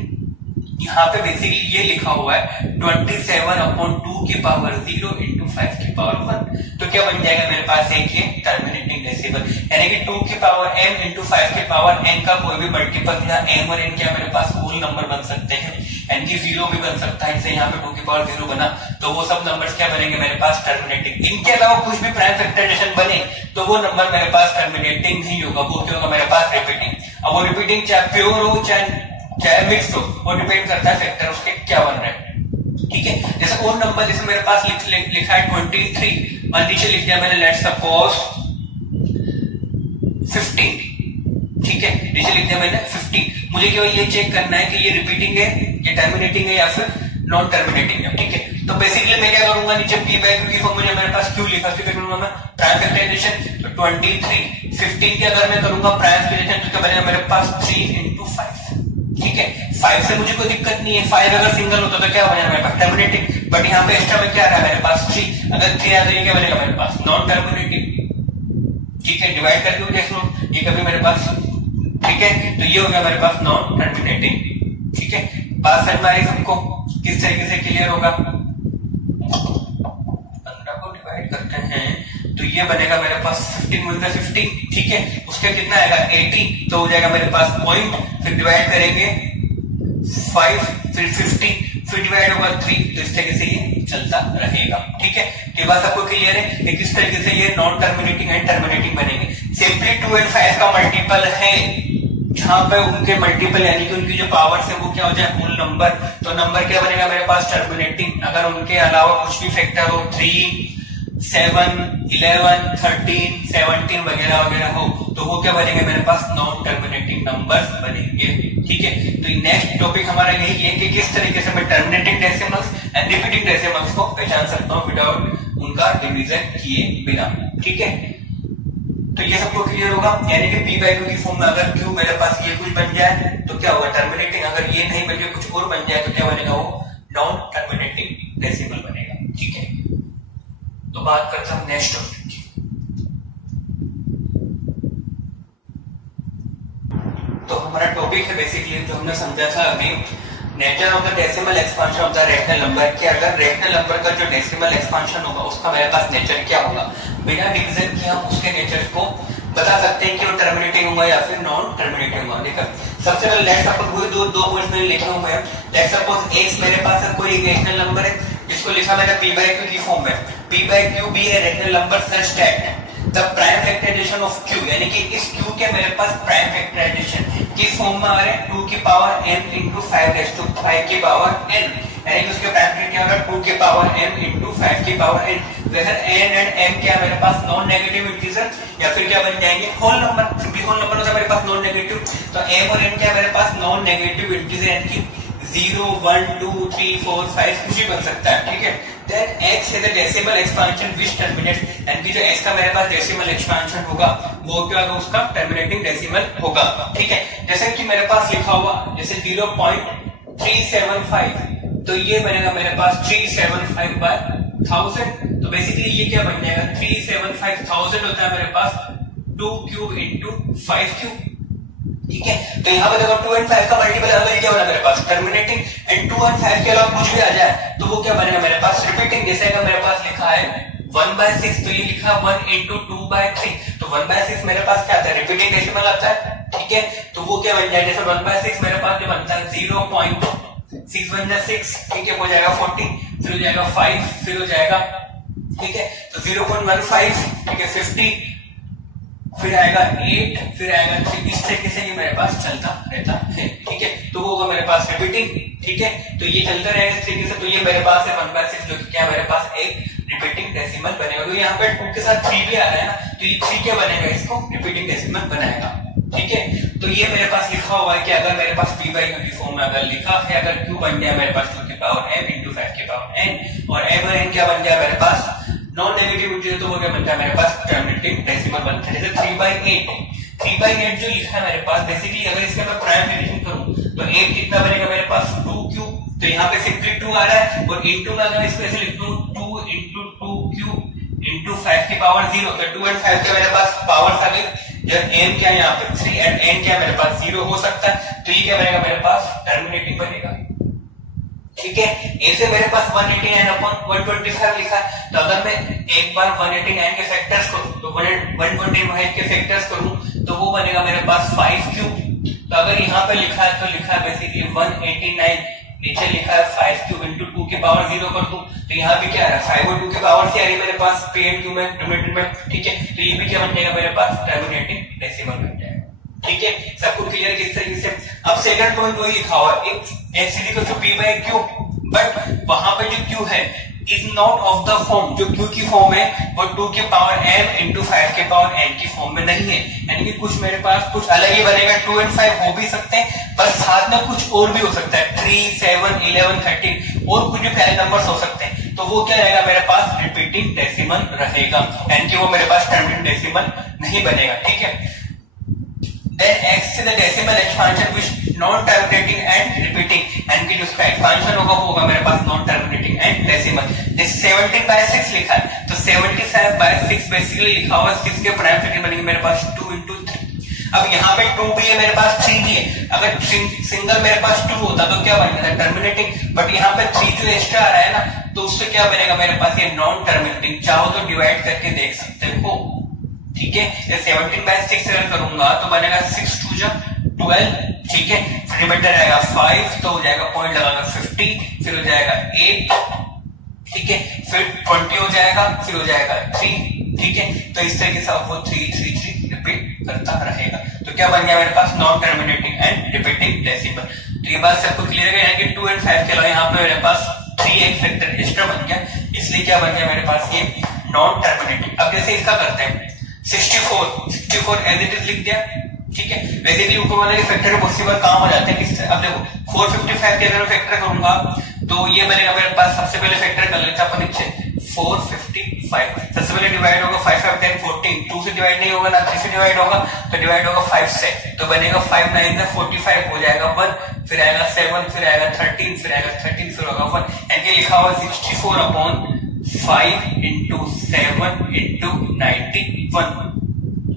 यहाँ पे बेसिकली ये लिखा हुआ है 27/2 की पावर 0 इंटू 5 की पावर 1, तो क्या बन जाएगा मेरे पास एक ये टर्मिनेटिंग डेसिमल। यानी कि 2 की पावर m इंटू 5 की पावर n का कोई भी मल्टीपल, या m और n क्या मेरे पास होल नंबर बन सकते हैं, n की 0 भी बन सकता है, जैसे यहाँ पे 2 की पावर 0 बना, तो वो सब नंबर्स क्या बनेंगे मेरे पास टर्मिनेटिंग। इनके अलावा कुछ भी प्राइम फैक्टराइजेशन बने तो वो नंबर मेरे पास टर्मिनेटिंग नहीं होगा, वो क्या होगा मेरे पास रिपीटिंग। अब वो रिपीटिंग चाहे प्योर हो चाहे मिक्स हो, वो डिपेंड करता है फैक्टर उसके क्या बन रहे हैं, ठीक है। जैसे और नंबर जैसे मेरे पास लिखा है 23 और नीचे लिख दिया मैंने लेट सपोज 15, ठीक है, नीचे लिख दिया मैंने 15। मुझे केवल ये चेक करना है कि ये रिपीटिंग है, ये टर्मिनेटिंग है या फिर नॉन टर्मिनेटिंग है, ठीक है। तो बेसिकली मैं क्या करूंगा, नीचे p बाय q की फॉर्म में मेरे पास q लिखा, उसके क्या करूंगा मैं प्राइम फैक्टराइजेशन। तो 23 15 की अगर मैं करूंगा प्राइम फैक्टराइजेशन तो क्या बनेगा मेरे पास 3 इंटू 5, ठीक है। 5 से मुझे कोई दिक्कत नहीं है, 5 अगर सिंगल होता तो क्या बनेगा मेरे पास टर्मिनेटिंग, बट यहाँ पे एक्स्ट्रा में क्या रहा मेरे पास 3, अगर 3 आ जाए क्या बनेगा मेरे पास नॉन टर्मिनेटिंग, ठीक है। डिवाइड करके देख लो, ये कभी मेरे पास, ठीक है, तो ये हो गया मेरे पास नॉन टर्मिनेटिंग, ठीक है। बात समझ में आई सबको, किस तरीके से क्लियर होगा। 15 को डिवाइड करते हैं तो ये बनेगा मेरे पास 15 मिलता है 15, ठीक है। उसका कितना आएगा 80, तो हो जाएगा मेरे पास पॉइंट, फिर डिवाइड करेंगे 5, फिर 50, फिर डिवाइड होगा 3, तो इस तरीके से ये चलता रहेगा, ठीक है। ये बात आपको क्लियर है कि किस तरीके से ये नॉन टर्मिनेटिंग एंड टर्मिनेटिंग बनेंगे। सिंपली 2 और 5 का मल्टीपल है, जहां पे उनके मल्टीपल यानी कि उनकी जो पावर्स है वो क्या हो जाए होल नंबर, तो नंबर क्या बनेगा मेरे पास टर्मिनेटिंग। अगर उनके अलावा कुछ भी फैक्टर हो 3, 7, 11, 13, 17 वगैरह वगैरह हो तो वो क्या बनेंगे मेरे पास नॉन टर्मिनेटिंग नंबर्स बनेंगे, ठीक है। तो नेक्स्ट टॉपिक हमारा यही है कि किस तरीके से मैं terminating decimals and repeating decimals को पहचान सकता हूं विदाउट उनका डिवीजन किए बिना, ठीक है। तो ये सबको क्लियर होगा, यानी कि p बाय q की फॉर्म में अगर q मेरे पास ये कुछ बन जाए तो क्या होगा टर्मिनेटिंग, अगर ये नहीं बन के कुछ और बन जाए तो क्या बनेगा वो नॉन टर्मिनेटिंग डेसिमल बनेगा, ठीक है। तो बात करते हैं नेक्स्ट टॉपिक की। तो हमारा टॉपिक है बेसिकली जो हमने समझा था अभी, nature of the decimal expansion of the rational number. कि अगर रैशनल नंबर का जो डेसिमल एक्सपांशन होगा उसका मेरे पास नेचर क्या होगा, बिना डिवीजन किए हम उसके नेचर को बता सकते हैं कि वो टर्मिनेटिंग होगा या फिर नॉन टर्मिनेटिंग होगा। देखो सबसे पहले लेट्स सपोज दो पॉइंट्स मैंने लिखे हुए हैं। लेट्स सपोज x मेरे पास है कोई रैशनल नंबर है, इसको लिखा मैंने p बाय q की फॉर्म में। p बाय q भी है rational number such that the prime factorization of q, यानी कि इस q के मेरे पास प्राइम फैक्टराइजेशन किस फॉर्म में आ रहे हैं 2 की पावर m into 5 की पावर n, यानी कि उसके प्राइम फैक्टर क्या होगा 2 की पावर m into 5 की power n, where n and m क्या मेरे पास नॉन नेगेटिव इंटीजर या फिर क्या बन जाएंगे whole number. Simply whole number होता है मेरे पास नॉन नेगेटिव, तो m और n क्या मेरे पास नॉन नेगेटिव इंटीजर, यानी कि 0, 1, 2, 3, 4, 5 कुछ भी बन सकता है, ठीक है। देन x है the decimal expansion which terminates, यानी कि जो x का मेरे पास डेसिमल एक्सपांशन होगा वो क्या होगा उसका टर्मिनेटिंग डेसिमल होगा, ठीक है। जैसे कि मेरे पास लिखा हुआ जैसे 0.375, तो ये बनेगा मेरे पास 375 बाय 1000, तो बेसिकली ये क्या बन जाएगा 375,000 होता है मेरे पास 2 into 5 ठीक है। तो यहाँ पे देखो 2 और 5 का मल्टीपल अगर क्या बना मेरे पास टर्मिनेटिंग, एंड 2 और 5 के अलावा कुछ भी आ जाए तो वो क्या बनेगा मेरे पास रिपीटिंग। जैसे अगर मेरे पास लिखा है 1/6, तो ये लिखा 1 into 2/3, तो 1/6 मेरे पास क्या आता है, रिपीटिंग डेसिमल आता है, ठीक है। तो वो क्या बन जाए, जैसे 1/6 मेरे पास जो बनता है 0.6 ठीक है, हो जाएगा 40, फिर हो जाएगा 5, फिर हो जाएगा, ठीक है, तो 0.15, ठीक है, 50, फिर आएगा 8, फिर आएगा 3, इस तरीके से ये मेरे पास चलता रहता है, ठीक है। तो वो होगा मेरे पास रिपीटिंग, ठीक है, तो ये चलता रहेगा इस तरीके से। तो ये मेरे पास है 1/6, जो कि क्या मेरे पास एक रिपीटिंग डेसिमल बनेगा। तो यहाँ पे 2 के साथ 3 भी आ रहा है ना, तो ये 3 क्या बनेगा, इसको रिपीटिंग डेसिमल बनाएगा, ठीक है। तो ये मेरे पास लिखा हुआ है कि अगर मेरे पास p बाई क्यू की फॉर्म में अगर लिखा है, अगर q बन गया मेरे पास 2 की पावर m इंटू 5 की पावर n, और m और n क्या बन गया मेरे पास नॉन नेगेटिव इंटीजर, तो वो क्या बनता है मेरे पास टर्मिनेटिंग डेसिमल बनता है। जैसे 3/8 जो लिखा है मेरे पास, बेसिकली अगर इसका मैं प्राइम डिवीजन करूं तो 8 कितना बनेगा मेरे पास 2q, तो यहाँ पे सिंपली 2 आ रहा है, और इनटू में अगर इसको ऐसे लिख दूं 2 into 2q into 5 की पावर 0, तो 2 and 5 के मेरे पास पावर्स आ गई। जब m क्या है यहाँ पे 3 and n क्या मेरे पास 0 हो सकता है, तो ये क्या बनेगा मेरे पास टर्मिनेटिंग बनेगा, ठीक है। ऐसे मेरे पास 189/125 लिखा है, तो अगर मैं एक बार 189 के फैक्टर्स करूं, तो 125 के फैक्टर्स करूं, तो वो बनेगा मेरे पास 5q। तो अगर यहाँ पे लिखा है, तो लिखा है बेसिकली 189, नीचे लिखा है 5q into 2 की पावर 0 कर दूं, तो यहाँ पे क्या आ रहा है 5 और 2 की पावर से आ रही है मेरे पास p and q में न्यूमरेटर में, ठीक है। तो ये भी क्या बन जाएगा मेरे पास टर्मिनेटिंग डेसिमल बन जाएगा, ठीक है। सबको क्लियर किस तरीके से। अब सेकंड पॉइंट वही लिखा हुआ है, एक एलसीडी को p बाई q, बट वहां पे जो q है is not of the form, जो q की फॉर्म है वो 2 की पावर m इंटू 5 के पावर n की फॉर्म में नहीं है, यानी कि कुछ मेरे पास कुछ अलग ही बनेगा। 2 and 5 हो भी सकते हैं, पर साथ में कुछ और भी हो सकता है, 3, 7, 11, 13 और कुछ भी पहले नंबर्स हो सकते हैं। तो वो क्या रहेगा मेरे पास रिपीटिंग डेसिमल रहेगा, यानी कि वो मेरे पास टर्मिनेटिंग डेसिमल नहीं बनेगा, ठीक है। Then x is the decimal expansion which non-terminating and repeating, यानी कि जिसका एक्सपांशन होगा वो होगा मेरे पास नॉन टर्मिनेटिंग एंड डेसिमल। जैसे 17/6 लिखा है, तो 77/6 बेसिकली लिखा हुआ 6 के प्राइम फैक्टर बनेंगे मेरे पास 2 into 3। अब यहाँ पे 2 भी है मेरे पास, 3 भी है। अगर सिंगल मेरे पास 2 होता तो क्या बनता है टर्मिनेटिंग, बट यहाँ पे 3 जो एक्स्ट्रा आ रहा है ना, तो उससे क्या बनेगा मेरे पास ये नॉन टर्मिनेटिंग। चाहो तो डिवाइड करके देख सकते हो, ठीक है। 17/6 अगर करूंगा तो बनेगा 6 2 जा 12, ठीक है। फिर रिमाइंडर आएगा 5, तो हो जाएगा पॉइंट लगाना 50, फिर हो जाएगा 8, ठीक है, फिर 20 हो जाएगा, फिर हो जाएगा 3, ठीक है। तो इस तरीके से वो 3 3 3 रिपीट करता रहेगा। तो क्या बन गया मेरे पास non terminating and repeating decimal. तो ये बात सबको क्लियर है कि 2 and 5 के अलावा यहाँ पे मेरे पास 3 एक फैक्टर एक्स्ट्रा बन गया, इसलिए क्या बन गया मेरे पास ये नॉन टर्मिनेटिंग। अब जैसे इसका करते हैं 64 एज इट इज लिख दिया, ठीक है। बेसिकली ऊपर वाले के फैक्टर बहुत सी बार काम हो जाते हैं किससे। अब देखो 455 के अगर फैक्टर करूंगा तो ये बनेगा मेरे पास, सबसे पहले फैक्टर कर लेते हैं अपन नीचे 455, सबसे पहले डिवाइड होगा 5 5 10 14, 2 से डिवाइड नहीं होगा ना 3 से डिवाइड होगा, तो डिवाइड होगा 5 से, तो बनेगा 5 9 45 हो जाएगा 1, फिर आएगा 7, फिर आएगा 13, फिर आएगा 13, फिर होगा 1, यानी लिखा हुआ 64/5 into 7 into 91,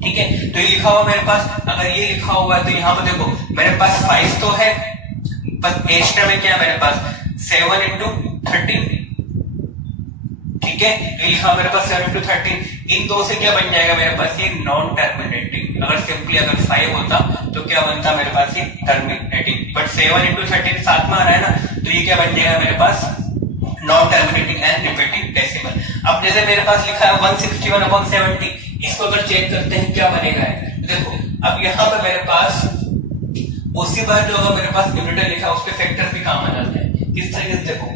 ठीक है। तो ये लिखा हुआ मेरे पास, अगर ये लिखा हुआ है तो यहाँ पर देखो मेरे पास 5 तो है, बस एक्स्ट्रा में क्या मेरे पास 7 into 13, ठीक है। ये लिखा मेरे पास 7 into 13, इन दो से क्या बन जाएगा मेरे पास ये नॉन टर्मिनेटिंग। अगर सिंपली अगर 5 होता तो क्या बनता मेरे पास ये टर्मिनेटिंग, बट 7 into 13 साथ में आ रहा है ना, तो ये क्या बन जाएगा मेरे पास non terminating and repeating decimal. अब जैसे मेरे पास लिखा है 161/70, इसको अगर चेक करते हैं क्या बनेगा है, देखो अब यहाँ पर मेरे पास उसी बार जो होगा मेरे पास न्यूमरेटर लिखा है उसके फैक्टर भी काम आ जाते हैं। किस तरीके से देखो,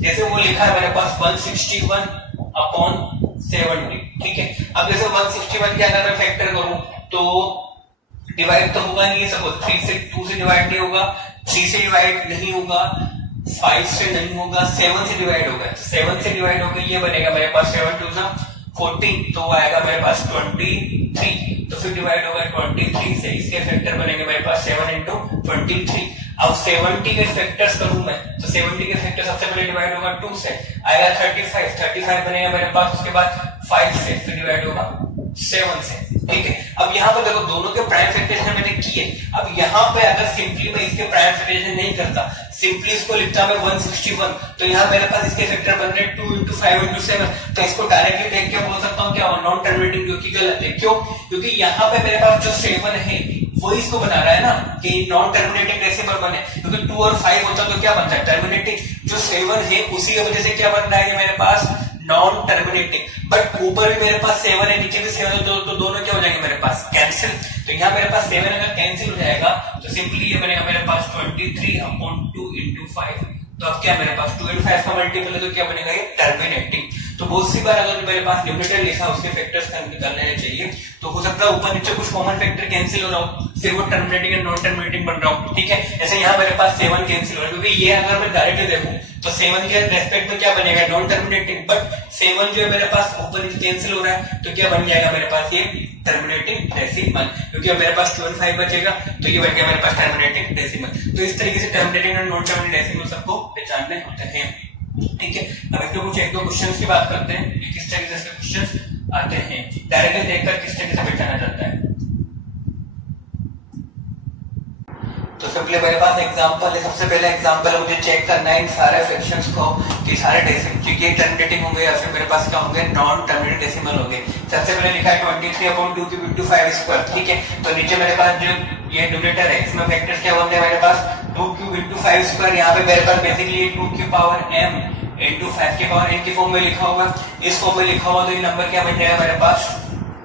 जैसे वो लिखा है मेरे पास 161/70, ठीक है। अब जैसे 161 के अगर मैं फैक्टर करूं तो डिवाइड तो होगा नहीं, सपोज 3 से 2 से डिवाइड नहीं होगा, 3 से डिवाइड नहीं होगा, 5 से नहीं होगा, 7 से डिवाइड होगा, 7 से डिवाइड होगा, ये बनेगा मेरे पास 7 2 14, तो वो आएगा मेरे पास 23, तो फिर डिवाइड होगा 23 से, इसके फैक्टर बनेंगे मेरे पास 7 into 23। अब 70 के फैक्टर्स करूं मैं, तो 70 के फैक्टर सबसे पहले डिवाइड होगा 2 से, आएगा 35 बनेगा मेरे पास, उसके बाद 5 से, फिर डिवाइड होगा 7 से, ठीक है। अब यहाँ पर देखो दोनों के प्राइम फैक्टराइजेशन मैंने किए। अब यहाँ पे अगर सिंपली मैं इसके प्राइम फैक्टराइजेशन नहीं करता, सिंपली इसको लिखता मैं 161, तो यहाँ मेरे पास इसके फैक्टर बन रहे 2 × 5 × 7, तो इसको डायरेक्टली देख के बोल सकता हूँ क्या नॉन टर्मिनेटिंग, जो कि गलत है। क्यों? क्योंकि यहाँ पे मेरे पास जो 7 है वो इसको बना रहा है ना कि नॉन टर्मिनेटिंग डेसिमल बने, क्योंकि 2 और 5 होता तो क्या बनता है टर्मिनेटिंग। जो 7 है उसी की वजह से क्या बन रहा है मेरे पास नॉन टर्मिनेटिंग। बट ऊपर भी मेरे पास 7 है, नीचे भी 7 है, तो दोनों क्या हो जाएंगे मेरे पास कैंसिल। तो यहाँ मेरे पास 7 अगर कैंसिल हो जाएगा तो सिंपली ये बनेगा मेरे पास 23/2 × 5। तो अब क्या मेरे पास 2 और 5 का मल्टीपल है, तो क्या बनेगा ये टर्मिनेटिंग। तो बहुत सी बार अगर मेरे पास न्यूमरेटर लिखा उसके फैक्टर्स निकालने चाहिए, तो हो सकता है ऊपर नीचे कुछ कॉमन फैक्टर कैंसिल हो रहा हो, फिर वो टर्मिनेटिंग एंड नॉन टर्मिनेटिंग बन रहा हो, ठीक है। जैसे यहाँ मेरे पास 7 कैंसिल हो रहा है, क्योंकि ये अगर मैं डायरेक्टली देखूं तो 7 के रेस्पेक्ट में क्या बनेगा नॉन टर्मिनेटिंग, बट 7 जो है मेरे पास ऊपर नीचे कैंसिल हो रहा है, तो क्या बन जाएगा मेरे पास ये टर्मिनेटिंग डेसिमल, क्योंकि अब मेरे पास 2 और 5 बचेगा, तो ये बन गया मेरे पास टर्मिनेटिंग डेसिमल। तो इस तरीके से टर्मिनेटिंग और नॉन टर्मिनेटिंग डेसिमल सबको पहचानने होते हैं, ठीक है। अब एक दो क्वेश्चंस की बात करते हैं, किस तरीके से क्वेश्चंस आते हैं, डायरेक्टली देखकर किस तरीके से पहचाना जाता है। तो सिंपली मेरे पास एग्जांपल है, सबसे पहले एग्जांपल है, मुझे चेक करना है इन सारे फ्रैक्शंस को कि सारे डेसिमल ये टर्मिनेटिंग होंगे या फिर मेरे पास क्या होंगे नॉन टर्मिनेटिंग डेसिमल होंगे। सबसे पहले लिखा है 23/2 × 5², ठीक है। तो नीचे मेरे पास जो ये न्यूमरेटर है इसमें फैक्टर्स क्या होंगे मेरे पास 2³ × 5²। यहाँ पे मेरे पास बेसिकली 2 की पावर m × 5 की पावर n की फॉर्म में लिखा होगा। इस फॉर्म में लिखा हुआ तो ये नंबर क्या बन जाएगा मेरे पास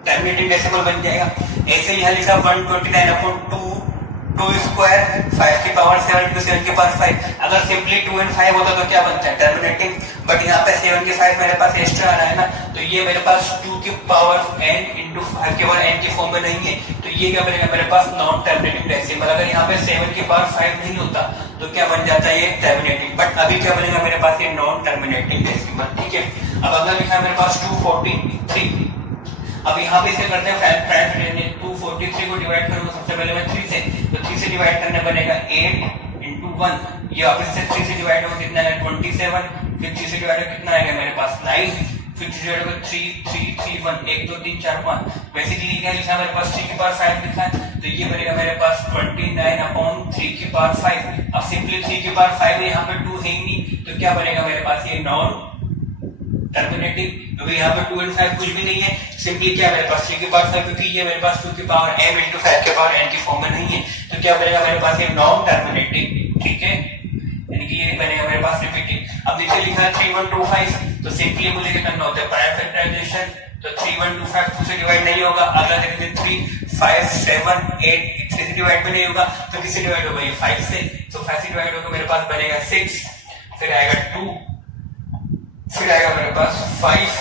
टर्मिनेटिंग डेसिमल बन जाएगा। ऐसे यहाँ लिखा 129/2 2², 5 की पावर 7 × 7 की पावर 5। अगर सिंपली 2 और 5 होता तो क्या बनता है टर्मिनेटिंग, बट यहाँ पे 7 की 5 मेरे पास एक्स्ट्रा आ रहा है ना, तो ये मेरे पास 2 की पावर n × 5 की पावर n की फॉर्म में नहीं है, तो ये क्या बनेगा मेरे पास नॉन टर्मिनेटिंग डेसिमल। अगर यहाँ पे 7 की पावर 5 नहीं होता तो क्या बन जाता है ये टर्मिनेटिंग, बट अभी क्या बनेगा मेरे पास ये नॉन टर्मिनेटिंग डेसिमल, ठीक है। अब अगला लिखा है मेरे पास 243। अब यहाँ पे इसे करते हैं प्राइम फैक्टराइजेशन। 243 को डिवाइड करूंगा सबसे पहले मैं 3 से, तो 3 से डिवाइड करने बनेगा 8 × 1। ये वापस से 3 से डिवाइड होगा कितना आएगा 27, फिर 3 से डिवाइड होगा कितना आएगा मेरे पास 9, फिर 3 से डिवाइड होगा 3 3 3 1 1 2 3 4 5। बेसिकली क्या लिखा है मेरे पास 3 की पावर 5 लिखा है, तो ये बनेगा मेरे पास 29/3 की पावर 5। अब सिंपली 3 की पावर 5 यहाँ पे 2 है ही नहीं, तो क्या बनेगा मेरे पास ये नॉन टर्मिनेटिंग, क्योंकि यहाँ पे 2 और 5 कुछ भी नहीं है। सिंपली क्या मेरे पास 3 की पावर 5, क्योंकि ये मेरे पास 2 की पावर m × 5 की पावर n की फॉर्म में नहीं है, तो क्या बनेगा मेरे पास ये नॉन टर्मिनेटिंग, ठीक है, यानी कि ये बनेगा मेरे पास रिपीटिंग। अब नीचे लिखा है 3125, तो सिंपली मुझे क्या करना होता है प्राइम फैक्टराइजेशन। तो 3125 2 से डिवाइड नहीं होगा। अगला देखते 3 5 7 8 3 से डिवाइड भी नहीं होगा, तो किससे डिवाइड होगा ये 5 से, तो 5 से डिवाइड होगा मेरे पास बनेगा 6, फिर आएगा 2, फिर आएगा मेरे पास 5,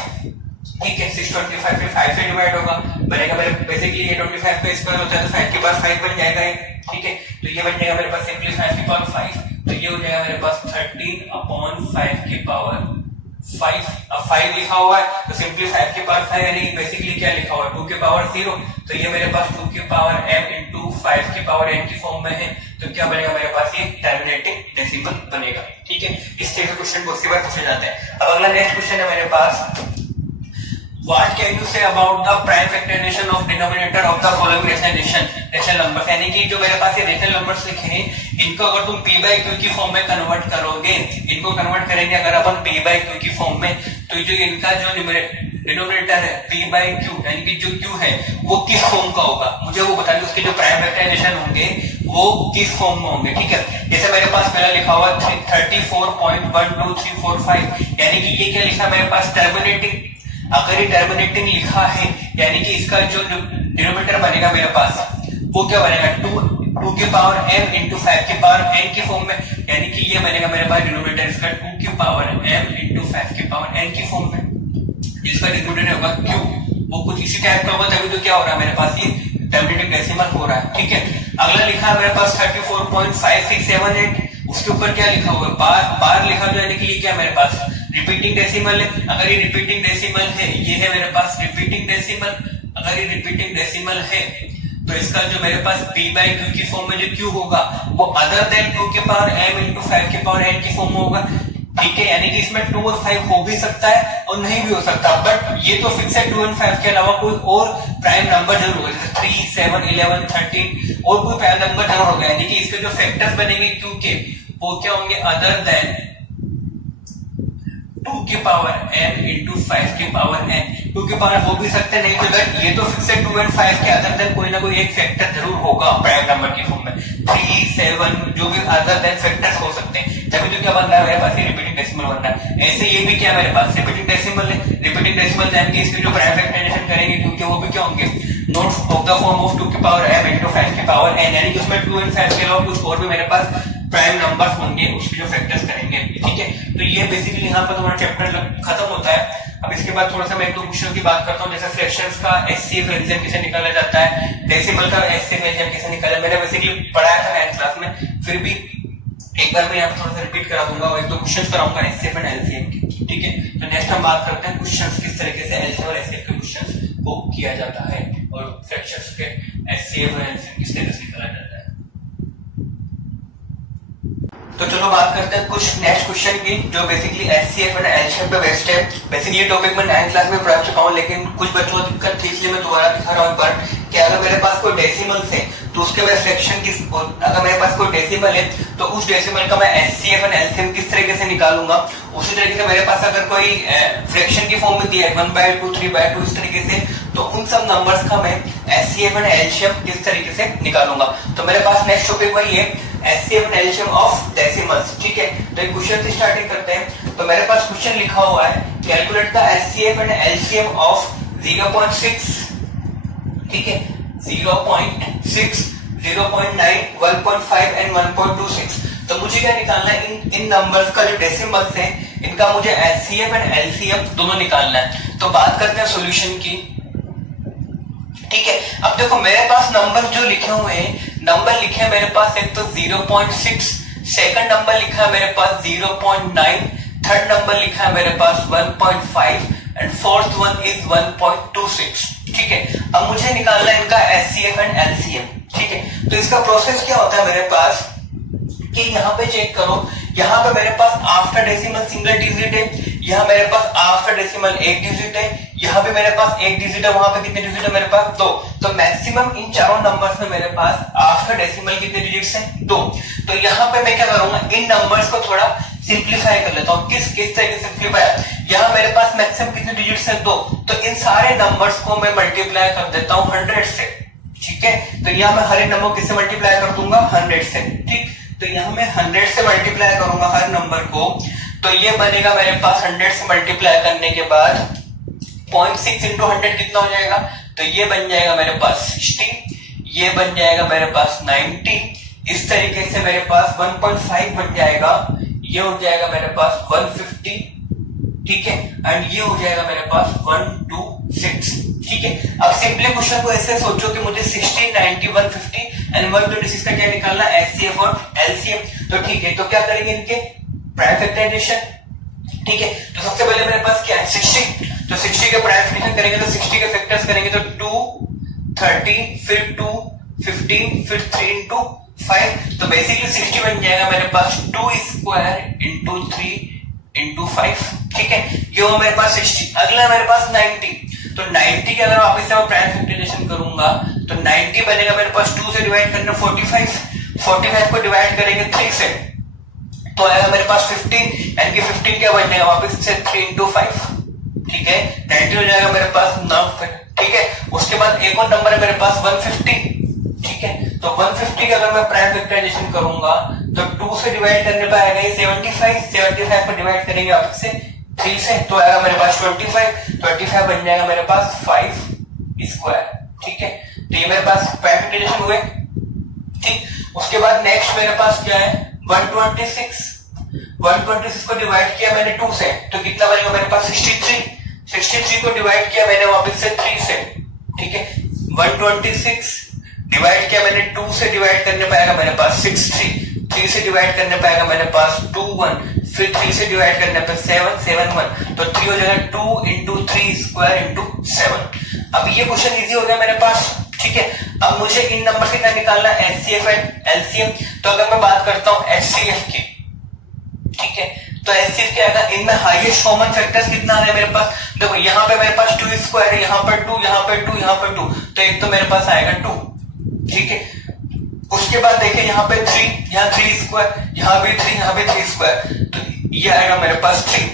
ठीक है। 625 फिर 5 से डिवाइड होगा बनेगा मेरे बेसिकली ये 25 का स्क्वायर होता है, तो 5 के पास 5 बन जाएगा ये, ठीक है। तो ये बन जाएगा मेरे पास सिंपली 5 की पावर 5, तो ये हो जाएगा मेरे पास 13/5 की पावर 5। अब 5 लिखा हुआ है तो सिंपली 5 की पावर 5, यानी बेसिकली क्या लिखा हुआ है 2 की पावर 0, तो ये मेरे पास 2 की पावर m × 5 की पावर n की फॉर्म में है, तो क्या बनेगा मेरे पास ये टर्मिनेटिंग डेसिमल बनेगा, ठीक है। इस तरह के क्वेश्चन बहुत सी बार पूछे जाते हैं। अब अगला नेक्स्ट क्वेश्चन है मेरे पास, What can you say about the prime factorization of denominator of the following rational numbers? यानी कि जो मेरे पास ये रेशनल नंबर्स लिखे हैं, इनको अगर तुम p/q की फॉर्म में कन्वर्ट करोगे, इनको कन्वर्ट करेंगे अगर अपन p/q की फॉर्म में, तो जो इनका जो डिनोमिनेटर है p/q यानी कि जो q है वो किस फॉर्म का होगा, मुझे वो बताइए। उसके जो प्राइम फैक्टराइजेशन होंगे वो किस फॉर्म में होंगे, ठीक है। जैसे मेरे पास पहला लिखा हुआ 34.12345, यानी कि ये क्या लिखा मेरे पास टर्मिनेटिंग। अगर ये टर्मिनेटिंग लिखा है यानी कि इसका जो डिनोमिनेटर बनेगा मेरे पास वो क्या बनेगा 2 की पावर m × 5 की पावर n की फॉर्म में, यानी कि ये बनेगा मेरे पास डिनोमिनेटर इसका 2 की पावर m × 5 की पावर n की फॉर्म में। जिसका डिनोमिनेटर होगा q, वो कुछ इसी टाइप का होगा, तभी तो क्या हो रहा है मेरे पास ये टर्मिनेटिंग डेसिमल हो रहा है, ठीक है। अगला लिखा है मेरे पास 34.5678, उसके ऊपर क्या लिखा हुआ है बार लिखा हुआ, यानी कि ये क्या मेरे पास रिपीटिंग डेसिमल है। अगर ये रिपीटिंग डेसिमल है, ये है मेरे पास रिपीटिंग डेसिमल, अगर ये रिपीटिंग डेसिमल है तो इसका जो मेरे पास p/q की फॉर्म में जो q होगा वो अदर देन 2 की पावर m × 5 की पावर n की फॉर्म में होगा। ठीक है, यानी कि इसमें 2 और 5 हो भी सकता है और नहीं भी हो सकता, बट ये तो फिक्स है 2 और 5 के अलावा कोई और प्राइम नंबर जरूर होगा, जैसे 3, 7, 11, 13 और कोई प्राइम नंबर जरूर होगा, यानी कि इसके जो फैक्टर्स बनेंगे क्योंकि वो क्या होंगे अदर देन 2 की पावर n इंटू 5 की पावर n। 2 की पावर हो भी सकते हैं, नहीं तो अगर ये तो फिक्स है 2 और 5 के अदर देन कोई ना कोई एक फैक्टर जरूर होगा प्राइम नंबर की फॉर्म में, 3, 7 जो भी अदर देन फैक्टर्स हो सकते हैं, तभी तो क्या बन रहा है मेरे पास ये रिपीटिंग डेसिमल बन रहा है। ऐसे ये भी क्या मेरे पास रिपीटिंग डेसिमल है, रिपीटिंग डेसिमल यानी कि इसके जो प्राइम फैक्टराइजेशन करेंगे क्योंकि वो भी क्या होंगे notes of the form of 2 की पावर m इंटू 5 की पावर n, यानी कि उसमें 2 और 5 के अलावा कुछ और भी मेरे पास प्राइम नंबर्स होंगे उसके जो फैक्टर्स करेंगे, ठीक है। तो ये बेसिकली यहाँ पर तुम्हारा चैप्टर खत्म होता है। अब इसके बाद थोड़ा सा मैं एक दो क्वेश्चन की बात करता हूँ, जैसे फ्रैक्शंस का एचसीएफ एलसीएम कैसे निकाला जाता है, डेसिमल का एचसीएफ एलसीएम कैसे निकाला, मैंने बेसिकली पढ़ाया था 9th क्लास में, फिर भी एक बार मैं यहाँ थोड़ा सा रिपीट करा दूंगा और एक दो क्वेश्चन कराऊंगा एचसीएफ एंड एलसीएम की, ठीक है। तो नेक्स्ट हम बात करते हैं क्वेश्चन किस तरीके से एलसीएम और एचसीएफ के क्वेश्चन को किया जाता है और फ्रैक्शंस के एचसीएफ और एलसीएम किस तरीके से निकाला जाता है। तो चलो बात करते हैं कुछ नेक्स्ट क्वेश्चन की जो बेसिकली एचसीएफ और एलसीएम पे बेस्ड है। बेसिकली ये टॉपिक मैं 9th क्लास में पढ़ा चुका हूँ, लेकिन कुछ बच्चों को दिक्कत थी इसलिए मैं दोबारा दिखा रहा हूँ पर कि अगर मेरे पास कोई डेसिमल्स है तो उसके मैं फ्रैक्शन की, अगर मेरे पास कोई डेसिमल है तो उस डेसिमल का मैं एचसीएफ और एलसीएम किस तरीके से निकालूंगा, उसी तरीके से मेरे पास अगर कोई फ्रैक्शन की फॉर्म में दिया है 1/2, 3/2 इस तरीके से, तो उन सब नंबर्स का मैं एचसीएफ और एलसीएम किस तरीके से निकालूंगा। तो मेरे पास नेक्स्ट टॉपिक वही है HCF and LCM of decimals, ठीक है। तो एक क्वेश्चन से स्टार्टिंग करते हैं। तो मेरे पास क्वेश्चन लिखा हुआ है calculate the HCF and LCM of 0.6, ठीक है, 0.6, 0.9, 1.5 एंड 1.26। तो मुझे क्या निकालना है, इन नंबर्स का जो डेसिमल्स हैं इनका मुझे एचसीएफ एंड एलसीएम दोनों निकालना है। तो बात करते हैं सॉल्यूशन की, ठीक है। अब देखो मेरे पास नंबर जो लिखे हुए हैं, नंबर लिखे हैं मेरे पास एक तो 0.6, सेकंड नंबर लिखा है मेरे पास 0.9, थर्ड नंबर लिखा है मेरे पास 1.5 एंड फोर्थ वन इज 1.26, ठीक है। अब मुझे निकालना है इनका एचसीएफ एंड एलसीएम, ठीक है। तो इसका प्रोसेस क्या होता है मेरे पास कि यहाँ पे चेक करो, यहाँ पे मेरे पास आफ्टर डेसिमल सिंगल डिजिट है, यहाँ मेरे पास आफ्टर डेसिमल एक डिजिट है, यहाँ पे मेरे पास एक डिजिट है, वहां पे कितने डिजिट है मेरे पास 2। तो मैक्सिमम इन चारों नंबर्स में मेरे पास आफ्टर डेसिमल कितने डिजिट्स हैं 2। तो यहाँ पे मैं क्या करूंगा, इन नंबर्स को थोड़ा सिंप्लीफाई कर लेता हूँ। किस तरीके से सिंप्लीफाई, यहाँ मेरे पास मैक्सिमम कितने डिजिट्स हैं 2, तो इन सारे नंबर्स को मैं मल्टीप्लाई कर देता हूँ 100 से, ठीक है। तो यहाँ मैं हर एक नंबर किससे मल्टीप्लाई कर दूंगा 100 से, ठीक। तो यहाँ मैं 100 से मल्टीप्लाई करूंगा हर नंबर को, तो ये बनेगा मेरे पास 100 से मल्टीप्लाई करने के बाद 0.6 इंटू 100 कितना हो जाएगा, तो ये बन जाएगा मेरे पास 60, ये बन जाएगा मेरे पास 90, इस तरीके से मेरे पास 1.5 बन जाएगा, ये हो जाएगा मेरे पास 150, ठीक है, एंड ये हो जाएगा मेरे पास 126, ठीक है। अब सिंपली क्वेश्चन को ऐसे सोचो कि मुझे 60, 90, 150 एंड 126 का क्या निकालना है एचसीएफ और एलसीएम। तो ठीक है, तो क्या करेंगे इनके प्राइम फैक्टराइजेशन, ठीक है। तो सबसे पहले मेरे पास क्या है 60, तो 60 के प्राइम फैक्टराइजेशन करेंगे तो 60 के फैक्टर्स करेंगे तो 2, 30, फिर 2, 15, फिर 3 इंटू 5, तो बेसिकली 60 बन जाएगा मेरे पास 2 स्क्वायर इंटू 3 इंटू 5, ठीक है। ये हो मेरे पास 60। अगला मेरे पास 90, तो 90 के अगर वापस से मैं प्राइम फैक्टराइजेशन करूंगा तो 90 बनेगा मेरे पास 2 से डिवाइड करना 45, 45 को डिवाइड करेंगे 3 से तो आएगा मेरे पास 15, यानी कि 15 क्या बन जाएगा वापस से 3 इंटू 5, ठीक है, 90 हो जाएगा मेरे पास 9, ठीक है। उसके बाद एक और नंबर है मेरे पास 150, ठीक है। तो 150 का अगर मैं प्राइम फैक्टराइजेशन करूंगा तो 2 से डिवाइड करने पर आएगा ये 75 को डिवाइड करेंगे वापस से 3 से तो आएगा मेरे पास 25 बन जाएगा मेरे पास 5 स्क्वायर, ठीक है। तो ये मेरे पास प्राइम फैक्टराइजेशन हुए, ठीक। उसके बाद नेक्स्ट मेरे पास क्या है 126 को डिवाइड किया मैंने 2 से तो कितना बनेगा मेरे पास 63 को डिवाइड किया मैंने वापस से 3 से, ठीक है। 126 डिवाइड किया मैंने 2 से डिवाइड करने पाएगा मेरे पास 63, 3 से डिवाइड करने पाएगा मेरे पास 21, फिर 3 से डिवाइड करने पर 7, 7, 1 तो 3 हो जाएगा 2 इंटू 3 स्क्वायर इंटू 7। अब ये क्वेश्चन इजी हो गया मेरे पास, ठीक है। अब मुझे इन नंबर से क्या निकालना है एचसीएफ एंड एलसीएम। तो अगर मैं बात करता हूं एचसीएफ की, ठीक है, तो तो एलसीएफ क्या आएगा, इनमें हाईएस्ट कॉमन फैक्टर्स कितना आ रहा है मेरे पास, देखो यहाँ पे मेरे पास 2 स्क्वायर है, यहाँ पर 2, यहाँ पर 2, यहाँ पर 2, तो एक तो मेरे पास आएगा 2, ठीक है। उसके बाद देखिए यहाँ पे 3, यहाँ 3 स्क्वायर, यहाँ भी 3, यहाँ भी 3 स्क्वायर, तो ये आएगा मेरे पास 3,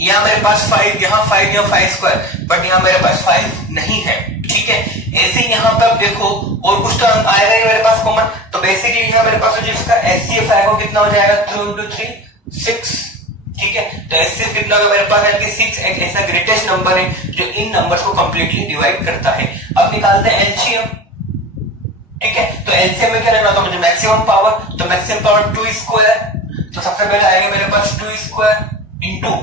यहाँ मेरे पास 5, यहाँ 5, यहाँ 5 स्क्वायर, बट यहाँ मेरे पास 5 नहीं है, ठीक है। ऐसे यहाँ पे आप देखो और कुछ तो आएगा ही मेरे पास कॉमन, तो बेसिकली यहाँ मेरे पास जो इसका एचसीएफ आएगा कितना हो जाएगा, 3 into 3 6, ठीक है। तो एचसीएफ कितना होगा मेरे पास, यानी 6 एक ऐसा ग्रेटेस्ट नंबर है जो इन नंबर्स को कंप्लीटली डिवाइड करता है। अब निकालते हैं एलसीएम, ठीक है। तो एलसीएम में क्या लेना था मुझे, मैक्सिमम पावर, तो मैक्सिमम पावर 2 स्क्वायर, तो सबसे पहले आएगा मेरे पास 2 स्क्वायर इंटू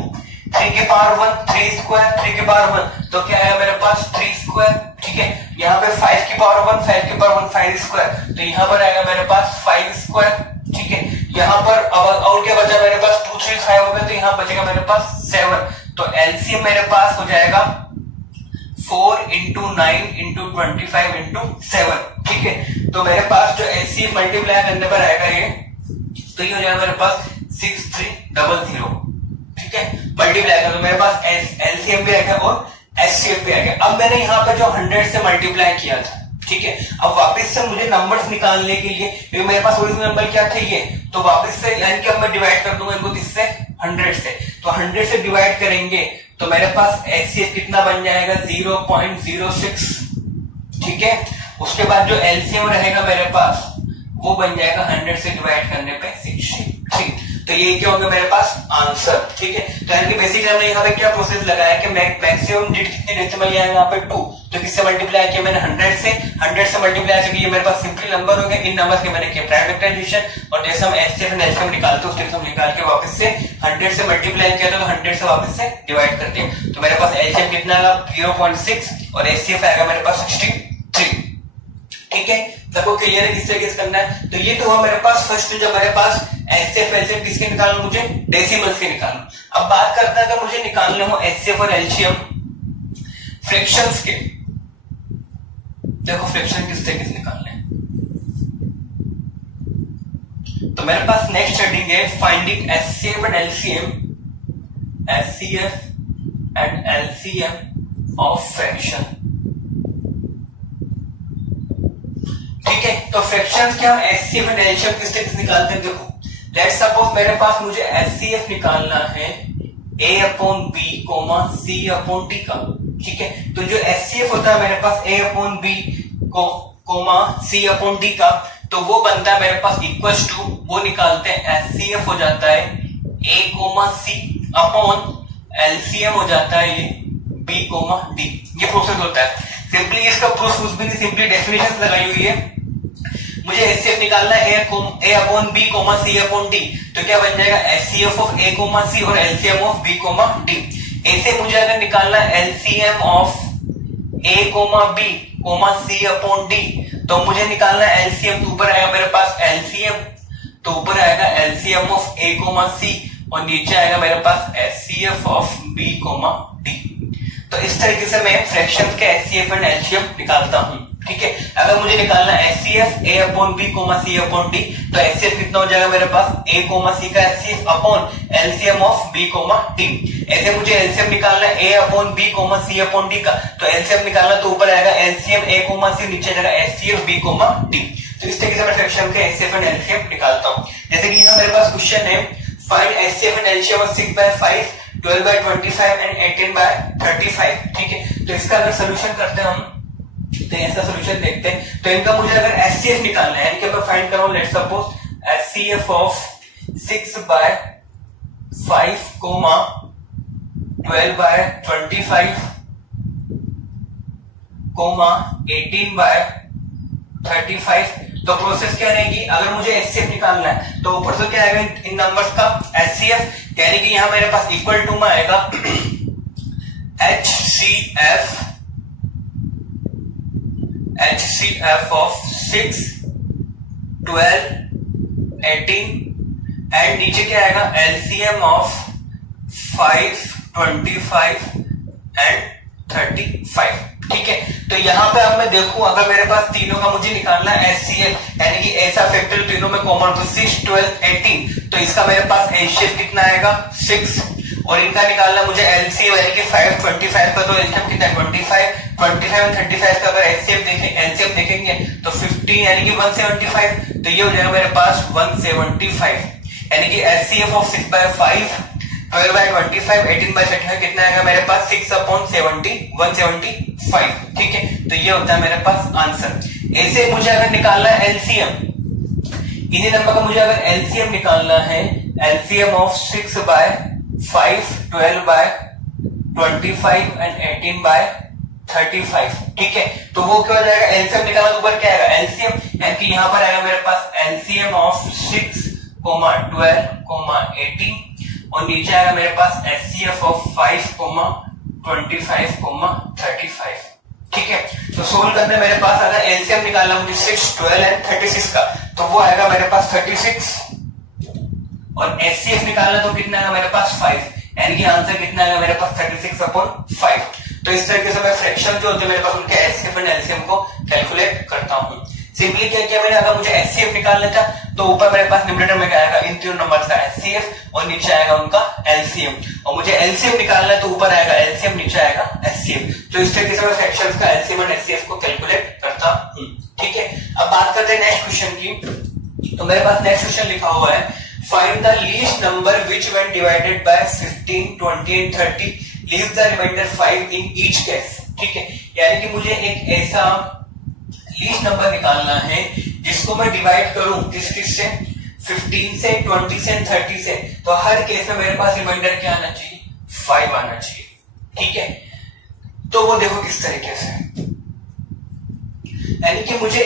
3 के पावर 1, 3 स्क्वायर, 3 के पावर 1, तो क्या आएगा मेरे पास 3 स्क्वायर, ठीक है। यहाँ पे 5 की पावर 1, 5 की पावर 1 5 स्क्वायर, तो यहाँ पर आएगा मेरे पास 5 स्क्वायर, ठीक है। यहाँ पर और क्या बचा मेरे पास, 2 3 5 हो गए, तो यहाँ बचेगा मेरे पास 7, तो एलसीएम मेरे पास हो जाएगा 4 into 9 into 25 into 7, ठीक है। तो मेरे पास जो एलसीएम मल्टीप्लाई करने पर आएगा ये, तो ये हो जाएगा मेरे पास 6300, ठीक है। मल्टीप्लाई कर, तो मेरे पास एलसीएम भी आ गया और एचसीएफ भी आ गया। अब मैंने यहाँ पे जो 100 से मल्टीप्लाई किया था, ठीक है, अब वापस से मुझे नंबर्स निकालने के लिए, क्योंकि मेरे पास ओरिजिनल नंबर क्या थे ये, तो वापस से यानी कि अब मैं डिवाइड कर दूंगा इनको किससे, 100 से, तो 100 से डिवाइड करेंगे तो मेरे पास एचसीएफ कितना बन जाएगा, 0.06, ठीक है। उसके बाद जो एलसीएम रहेगा मेरे पास वो बन जाएगा 100 से डिवाइड करने पे 63, तो ये क्या होगा मेरे पास आंसर, ठीक है। तो यानी कि बेसिकली हमने यहाँ पे क्या प्रोसेस लगाया कि मैक्सिमम डिजिट कितने डेसिमल है यहाँ पे 2, तो किससे मल्टीप्लाई किया मैंने 100 से मल्टीप्लाई करके ये मेरे पास सिंपल नंबर हो गया। इन नंबर के मैंने किया प्राइम फैक्टराइजेशन, और जैसे हम एचसीएफ एंड एलसीएम निकालते हैं उस तरह से निकाल के वापस से 100 से मल्टीप्लाई किया था, तो 100 से वापस से डिवाइड करते हैं, तो मेरे पास एलसीएम कितना आएगा 0.6 और एचसीएफ आएगा मेरे पास 63, ठीक है। सबको क्लियर है किस तरीके से करना है। तो ये तो हुआ मेरे पास फर्स्ट, जो मेरे पास एचसीएफ एलसीएम किसके निकालना, मुझे डेसिमल्स के निकालना। अब बात करते हैं अगर मुझे निकालने हो एचसीएफ और एलसीएम फ्रैक्शंस के, देखो फ्रैक्शन किस तरीके से निकालने हैं, तो मेरे पास नेक्स्ट हेडिंग है finding HCF and LCM, HCF and LCM of fraction, ठीक है। तो फ्रैक्शंस क्या, एचसीएफ एंड एलसीएम किस तरीके से निकालते हैं, देखो लेट्स सपोज मेरे पास मुझे एचसीएफ निकालना है A/B, C/D का, ठीक है। तो जो एचसीएफ होता है मेरे पास A/B C/D का, तो वो बनता है मेरे पास इक्वल्स टू, वो निकालते हैं एचसीएफ हो जाता है A, C अपॉन एलसीएम हो जाता है ये B, D, ये प्रोसेस होता है। सिंपली इसका प्रूफ कुछ भी नहीं, सिंपली डेफिनेशन लगाई हुई है। मुझे एचसीएफ निकालना है A/B, C/D, तो क्या बन जाएगा एचसीएफ ऑफ A, C और एलसीएम ऑफ B, D। ऐसे मुझे अगर निकालना है LCM of A, B, C/D, तो मुझे निकालना है एलसीएम, तो ऊपर आएगा मेरे पास एलसीएम, तो ऊपर आएगा एलसीएम ऑफ A, C और नीचे आएगा मेरे पास एचसीएफ ऑफ B, D। तो इस तरीके से मैं फ्रैक्शन के एचसीएफ एंड एलसीएम निकालता हूं, ठीक है। अगर मुझे निकालना एचसीएफ A/B, C/D, तो एचसीएफ कितना हो जाएगा मेरे पास A, C का HCF upon LCM of B, D। ऐसे मुझे एलसीएम निकालना है A/B, C/D का, तो एलसीएम निकालना तो ऊपर आएगा एलसीएम A, C, नीचे जाएगा एचसीएफ B, D। तो इस तरीके से मैं फ्रैक्शन के एचसीएफ एंड एलसीएम निकालता हूं। जैसे कि यहाँ मेरे पास क्वेश्चन है find HCF and LCM of 6/5, 12/25 and 18/35, ठीक है। तो इसका अगर सोल्यूशन करते हैं हम, तो ऐसा सोल्यूशन देखते हैं। तो इनका मुझे अगर एचसीएफ निकालना है, यानी कि मैं फाइंड करूं लेट्स सपोज एचसीएफ ऑफ 6/5, 12/25, 18/35, तो प्रोसेस क्या रहेगी, अगर मुझे एचसीएफ निकालना है तो ऊपर से क्या आएगा इन नंबर्स का एचसीएफ, यानी कि यहां मेरे पास इक्वल टू में आएगा HCF of 6, 12, 18 एंड नीचे क्या आएगा एलसीएम ऑफ 5, 25 एंड 35, ठीक है। तो यहाँ पे अब मैं देखूं, अगर मेरे पास तीनों का मुझे निकालना है एचसीएफ, यानी कि ऐसा फैक्टर तीनों में कॉमन तो 6, 12, 18, तो इसका मेरे पास एचसीएफ कितना आएगा 6, और इनका निकालना मुझे एलसीएम यानी कि 5, 25 का तो एलसीएम कितना है 25, 25 और 35 का अगर एलसीएम देखेंगे तो 15 यानी कि 175, तो ये हो जाएगा मेरे पास 175, यानी कि एचसीएफ ऑफ 6/5, 12/25, 18/35 कितना आएगा मेरे पास 6/70, 175, ठीक है। तो ये होता है मेरे पास आंसर। ऐसे मुझे अगर निकालना है एलसीएम, इन्हीं नंबर का मुझे अगर एलसीएम निकालना है, एलसीएम ऑफ 6/5, 12/25 एंड 18/35, ठीक है। तो वो क्या हो जाएगा, एलसीएम निकालना तो ऊपर क्या आएगा एलसीएम, यानी कि यहां पर आएगा मेरे पास एलसीएम ऑफ 6, 12, 18, और नीचे आएगा मेरे पास एचसीएफ ऑफ 5, 25, 35, ठीक है। तो सोल्व करने मेरे पास अगर एलसीएम निकालना मुझे 6, 12 एंड 36 का, तो वो आएगा मेरे पास 36, और एचसीएफ निकालना तो कितना आएगा मेरे पास 5, यानी कि आंसर कितना आएगा मेरे पास 36/5। तो इस तरीके से मैं फ्रैक्शन जो होते हैं मेरे पास उनके एचसीएफ एंड एलसीएम को कैलकुलेट करता हूं। सिंपली क्या किया मैंने, अगर मुझे एचसीएफ निकालना था तो ऊपर मेरे पास न्यूमरेटर में क्या आएगा, इन तीनों नंबर्स का एचसीएफ और नीचे आएगा उनका एलसीएम, और मुझे एलसीएम निकालना है तो ऊपर आएगा एलसीएम, नीचे आएगा एचसीएफ। तो इस तरीके से मैं फ्रैक्शंस का एलसीएम और एचसीएफ को कैलकुलेट करता हूं, ठीक है। अब बात करते हैं नेक्स्ट क्वेश्चन की। तो मेरे पास नेक्स्ट क्वेश्चन लिखा हुआ है, find the least number which when divided by 15, 20 and 30 leave the remainder 5 in each case, ठीक है। यानी कि मुझे एक ऐसा लीस्ट नंबर निकालना है जिसको मैं डिवाइड करूं किस से, 15 से, 20 से, 30 से, तो हर केस में मेरे पास रिमाइंडर क्या आना चाहिए 5 आना चाहिए, ठीक है। तो वो देखो किस तरीके से, यानी कि मुझे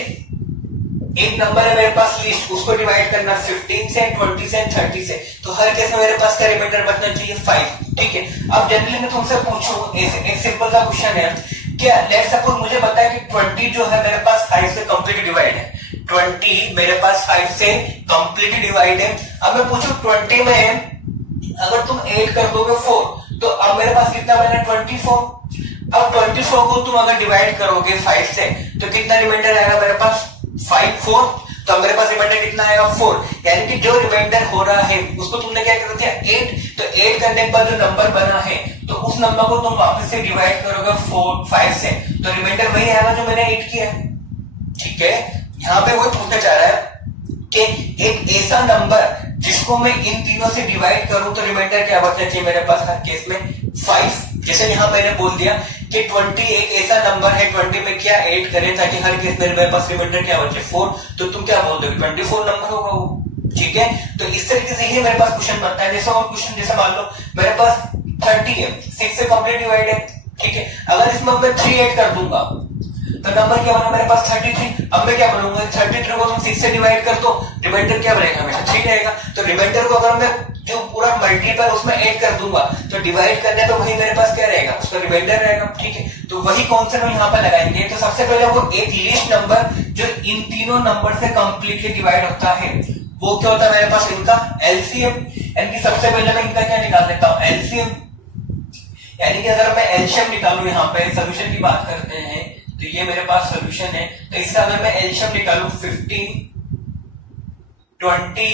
एक नंबर है मेरे पास लीस्ट, उसको डिवाइड करना 15 से, 20 से, 30 से, तो हर केस में मेरे पास क्या रिमाइंडर बचना चाहिए 5, ठीक है। अब जनरली मैं तुमसे पूछूं, एक सिंपल सा क्वेश्चन है, क्या लेट सपोज मुझे पता है कि 20 जो है मेरे पास 5 से कंप्लीटली डिवाइड है, 20 मेरे पास 5 से कंप्लीटली डिवाइड है। अब मैं पूछूं 20 में अगर तुम 8 कर दोगे 4, तो अब मेरे पास कितना बना 24। अब 24 को तुम अगर डिवाइड करोगे 5 से तो कितना रिमाइंडर आएगा मेरे पास 5, 4, तो मेरे पास रिमाइंडर कितना आएगा 4, यानी कि जो रिमाइंडर हो रहा है उसको तुमने क्या कर दिया 8, तो 8 करने के बाद जो नंबर बना है तो उस नंबर को तुम वापस से डिवाइड करोगे 5 से, तो रिमाइंडर वही आएगा जो मैंने 8 किया, ठीक है। यहाँ पे वो पूछना चाह रहा है कि एक ऐसा नंबर जिसको मैं इन तीनों से डिवाइड करूं तो रिमाइंडर क्या बचना चाहिए मेरे पास हर केस में 5। जैसे यहाँ मैंने बोल दिया कि 20 एक ऐसा नंबर है, 20 में क्या 8 करें ताकि हर केस में मेरे पास रिमाइंडर क्या बचे 4, तो तुम क्या बोल दोगे 24 नंबर होगा वो, ठीक है। तो इस तरीके से ही मेरे पास क्वेश्चन बनता है। जैसे और क्वेश्चन, जैसे मान लो मेरे पास 30 है, 6 से कंप्लीट डिवाइड है, ठीक है। अगर इसमें मैं 3 ऐड कर दूंगा तो नंबर क्या बना मेरे पास 33। अब मैं क्या बोलूंगा 33 को तुम 6 से डिवाइड कर दो, रिमाइंडर क्या बनेगा हमेशा 3 रहेगा। तो रिमाइंडर को अगर मैं जो पूरा मल्टीपल उसमें ऐड कर दूंगा तो डिवाइड करने पे वही मेरे पास क्या रहेगा उसका रिमाइंडर रहेगा, ठीक है। तो वही कॉन्सेप्ट हम यहाँ पर लगाएंगे। तो सबसे पहले वो एक लिस्ट नंबर जो इन तीनों नंबर से कंप्लीटली डिवाइड होता है वो क्या होता है मेरे पास इनका एलसीएम, यानी कि सबसे पहले मैं इनका क्या निकाल लेता हूं एलसीएम, यानी कि अगर मैं एलसीएम निकालू, यहाँ पे सोल्यूशन की बात करते हैं तो ये मेरे पास सोल्यूशन है। तो इसका अगर मैं एलसीएम निकालू 15, 20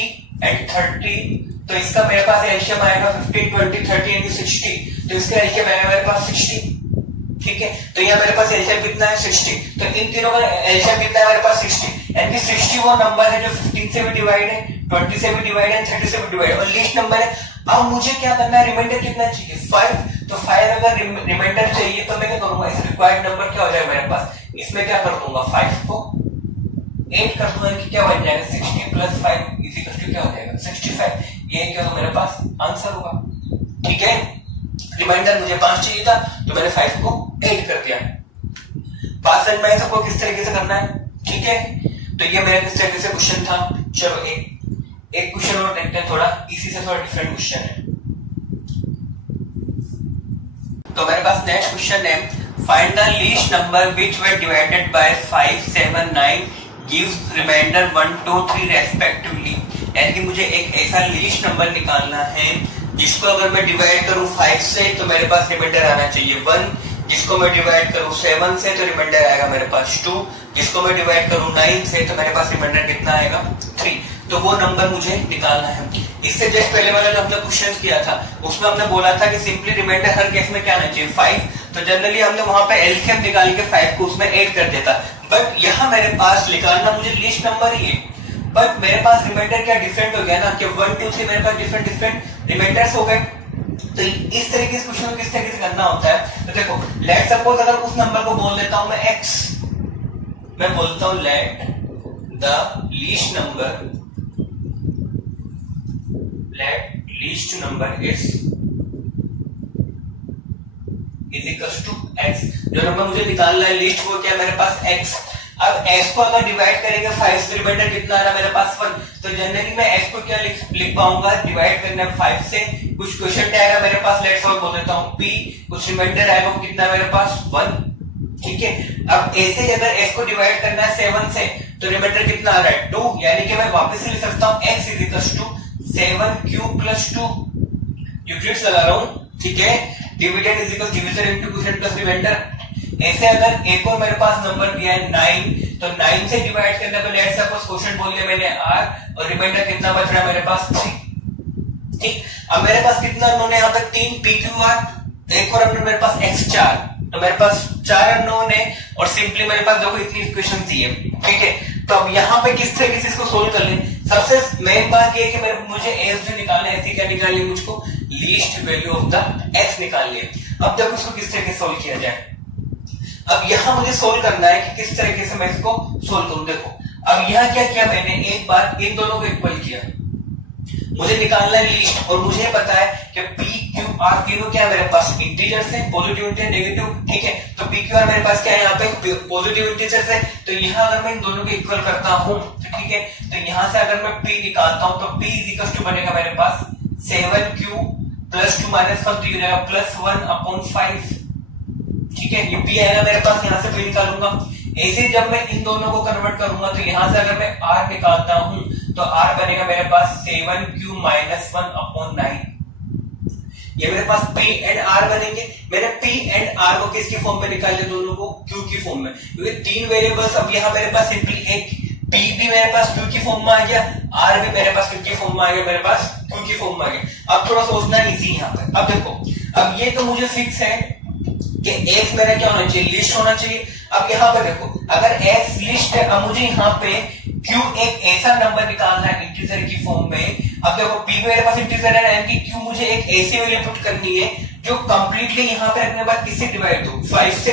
एंड 30, तो इसका मेरे पास एलसीएम आएगा 15, 20, 30 एंड 60, तो इसका एलसीएम आएगा मेरे पास 60, ठीक है। तो यहाँ मेरे पास एलसीएम कितना है 60, तो इन तीनों का एलसीएम कितना है मेरे पास 60, यानी कि 60 वो नंबर है जो 15 से भी डिवाइड है, 20 से भी डिवाइड है, 30 से भी डिवाइड है और लीस्ट नंबर है। अब मुझे क्या करना है, रिमाइंडर कितना चाहिए 5, तो 5 अगर रिमाइंडर चाहिए तो मैं क्या करूंगा, इस रिक्वायर्ड नंबर क्या हो जाएगा मेरे पास, इसमें क्या कर दूंगा 5 को 8 कर दूंगा कि क्या बन जाएगा 60 प्लस 5 इज इक्वल टू क्या हो जाएगा 65। ये क्या हो मेरे पास आंसर होगा, ठीक है। रिमाइंडर मुझे 5 चाहिए था तो मैंने 5 को 8 कर दिया। बात समझ में सबको किस तरीके से करना है, ठीक है। तो ये मेरा किस तरीके से क्वेश्चन था। चलो एक क्वेश्चन और देखते हैं, थोड़ा इसी से थोड़ा डिफरेंट क्वेश्चन है। तो मेरे पास नेक्स्ट क्वेश्चन है, find the least number which were divided by 5, 7, 9 gives remainder 1, 2, 3 respectively. यानी कि मुझे एक ऐसा लीस्ट नंबर निकालना है जिसको अगर मैं डिवाइड करूं 5 से तो मेरे पास रिमाइंडर आना चाहिए 1, जिसको मैं डिवाइड करूं 7 से तो रिमाइंडर आएगा मेरे पास 2, जिसको मैं डिवाइड करूं 9 से तो मेरे पास रिमाइंडर कितना आएगा 3। तो वो नंबर मुझे निकालना है। इससे जस्ट पहले वाला जो हमने क्वेश्चन किया था उसमें हमने बोला था कि सिंपली रिमाइंडर हर केस में क्या आना चाहिए 5, तो जनरली हमने वहां पे एलसीएम निकाल के 5 को उसमें ऐड कर देता। बट यहाँ मेरे पास निकालना मुझे लीस्ट नंबर ही है, बट मेरे पास रिमाइंडर क्या डिफरेंट हो गया ना कि 1 2 3 मेरे पास डिफरेंट रिमाइंडर्स हो गए। तो इस तरीके से क्वेश्चन किस तरीके से करना होता है, तो देखो लेट सपोज अगर उस नंबर को बोल देता हूं मैं x, मैं बोलता हूं let the least number is equals to x। जो नंबर मुझे निकालना है लीस्ट वो क्या मेरे पास x। अब s को अगर डिवाइड करेंगे 5 से रिमाइंडर कितना आ रहा है मेरे पास 1, तो जनरली मैं s को क्या लिख पाऊंगा डिवाइड करना है 5 से, कुछ क्वेश्चन आएगा मेरे पास लेट्स सपोज बोल देता हूं p, कुछ रिमाइंडर आएगा वो कितना है मेरे पास 1, ठीक है। अब ऐसे ही अगर s को डिवाइड करना है 7 से तो रिमाइंडर कितना आ रहा है 2, यानी कि मैं वापस से लिख सकता हूं x is equals to 7 plus 2, Euclid's लगा रहा हूं, ठीक है। Dividend is equal division into quotient plus remainder. ऐसे अगर एक और मेरे पास नंबर दिया है 9, तो 9 से डिवाइड करने पर लेट्स सपोज क्वोशिएंट बोल दिया मैंने r और रिमाइंडर कितना बच रहा है मेरे पास 3, ठीक। अब मेरे पास कितना अननोन है यहाँ पे 3 pqr, एक और अननोन मेरे पास x4, तो मेरे पास 4 अननोन है और सिंपली मेरे पास देखो इतनी इक्वेशन दी है, ठीक है। तो अब यहाँ पे किस तरीके से इसको सोल्व कर लें, सबसे मेन बात ये है कि मुझे एस जो निकालना है, क्या निकालनी है मुझको least value of the x निकालनी है। अब देखो इसको किस तरीके से सोल्व किया जाए। अब यहाँ मुझे सोल्व करना है कि किस तरीके से मैं इसको सोल्व करूं। देखो अब यहाँ क्या किया मैंने, एक बार इन दोनों को इक्वल किया, मुझे निकालना है लीस्ट और मुझे पता है कि पी क्यू आर तीनों क्या है मेरे पास इंटीजर्स है, पॉजिटिव इंटीजर नेगेटिव, ठीक है। तो पी क्यू आर मेरे पास क्या है यहाँ पे पॉजिटिव इंटीजर्स है, तो यहाँ अगर मैं इन दोनों को इक्वल करता हूं तो ठीक है, तो यहाँ से अगर मैं पी निकालता हूं तो पी इज इक्वल टू बनेगा मेरे पास 7q प्लस 2 माइनस 1 तो ये जाएगा +1/5, ठीक है। ये p आएगा मेरे पास, यहाँ से p निकालूंगा। ऐसे जब मैं इन दोनों को कन्वर्ट करूंगा तो यहाँ से अगर मैं r निकालता हूं तो r बनेगा मेरे पास 7q माइनस 1/9, ये मेरे पास p एंड r बनेंगे। मैंने p एंड r को किसकी फॉर्म में निकाले, दोनों को q की फॉर्म में, क्योंकि 3 वेरिएबल्स अब यहाँ मेरे पास सिंपली एक p भी मेरे पास q की फॉर्म में आ गया, r भी मेरे पास q की फॉर्म में आ गया, मेरे पास q की फॉर्म में आ गया। अब थोड़ा सोचना इजी यहाँ पे। अब देखो अब ये तो मुझे फिक्स है कि x मेरा क्या होना चाहिए, लिस्ट होना चाहिए। अब यहाँ पे देखो अगर x लिस्ट है, अब मुझे यहाँ पे q एक ऐसा नंबर निकालना है इंटीजर की फॉर्म में। अब देखो p मेरे पास इंटीजर है यानी कि q मुझे एक ऐसी वैल्यू पुट करनी है जो कंप्लीटली यहाँ पे रखने के बाद किससे डिवाइड हो 5 से।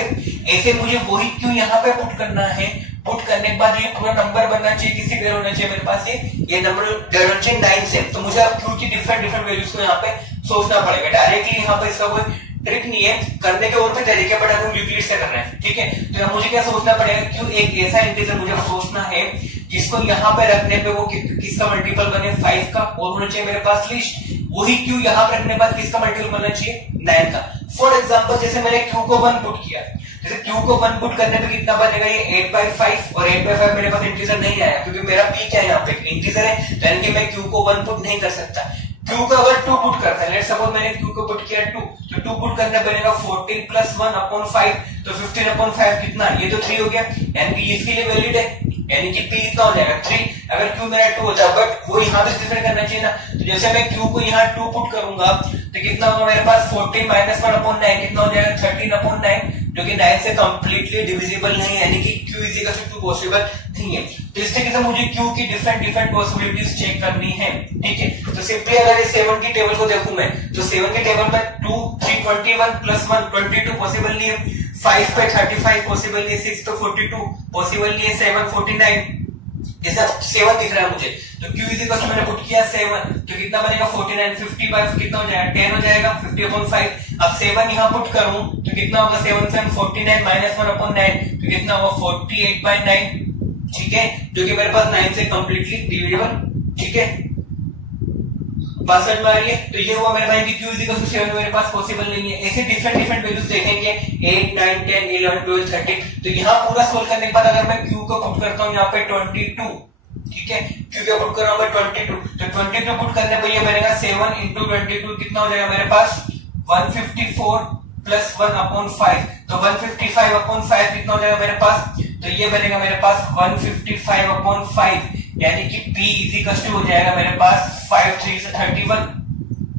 ऐसे मुझे वही q यहाँ पे पुट करना है, पुट करने के बाद ये पूरा नंबर बनना चाहिए, किसी डिवाइड होना चाहिए मेरे पास ये नंबर डिवाइड होना चाहिए 9 से। तो मुझे अब q की डिफरेंट वैल्यूज को यहाँ पे सोचना पड़ेगा, डायरेक्टली यहाँ पे इसका कोई ट्रिक नहीं है, करने के और भी तरीके बट हम यूक्लिड से कर रहे हैं, ठीक है। तो मुझे क्या सोचना पड़ेगा, क्यों एक ऐसा इंटीजर मुझे सोचना है जिसको यहाँ पे रखने पे वो किसका मल्टीपल बने 5 का, और होना चाहिए मेरे पास लिस्ट वही क्यू यहाँ पे रखने बाद किसका मल्टीपल बनना चाहिए 9 का। फॉर एग्जाम्पल जैसे मैंने क्यू को 1 पुट किया, जैसे क्यू को 1 पुट करने पे कितना बनेगा ये 8/5, और 8/5 मेरे पास इंटीजर नहीं आया क्योंकि मेरा पी क्या है यहाँ पे इंटीजर है, यानी कि मैं क्यू को 1 पुट नहीं कर सकता। क्यू को अगर 2 पुट करता है, लेट्स सपोज मैंने क्यू को पुट किया 2, तो 2 पुट करने बनेगा 14 + 1/5, तो 15/5 कितना, ये तो 3 हो गया, यानी कि इसके लिए वैलिड है, यानी कि p कितना हो जाएगा 3। अगर q मेरा 2 होता है बट वो यहाँ पे डिफरेंट करना चाहिए ना, तो जैसे मैं q को यहाँ 2 पुट करूंगा तो कितना होगा मेरे पास 14 - 1/9 कितना हो जाएगा 13/9, जो कि 9 से कंप्लीटली डिविजिबल नहीं है, यानी कि q is equal to 2 possible नहीं है। तो इस तरीके से मुझे q की डिफरेंट पॉसिबिलिटीज चेक करनी है, ठीक है। तो सिंपली अगर इस 7 की टेबल को देखूं मैं, तो 7 की टेबल में 2 3 21 + 1 22 पॉसिबल नहीं है, 5 पे 35 पॉसिबल नहीं है, 6 पे 42 पॉसिबल नहीं है, 7 49, जैसा 7 दिख रहा है मुझे, तो q इज इक्वल टू मैंने पुट किया 7, तो कितना बनेगा 49, 50/5 कितना हो जाएगा 10 हो जाएगा, 50/5। अब 7 यहाँ पुट करूं तो कितना होगा 7 7 49 - 1/9, तो कितना होगा 48/9, ठीक है, जो कि मेरे पास 9 से कंप्लीटली डिविजिबल, ठीक है। बात समझ में आ रही है। तो ये हुआ मेरे भाई कि q इज इक्वल टू 7 मेरे पास पॉसिबल नहीं है। ऐसे डिफरेंट वैल्यूज देखेंगे 8 9 10 11 12 13, तो यहाँ पूरा सोल्व करने के बाद अगर मैं q को पुट करता हूँ यहाँ पे 22, ठीक है, q को पुट कर रहा हूँ मैं 22, तो 22 पुट करने पर ये बनेगा 7 × 22 कितना हो जाएगा मेरे पास 154 + 1/5, तो तो 155 अपॉन 5 कितना हो जाएगा मेरे पास, तो ये बनेगा मेरे पास 155 अपॉन 5, यानी कि P इज इक्वल टू हो जाएगा मेरे पास 5 3 से 31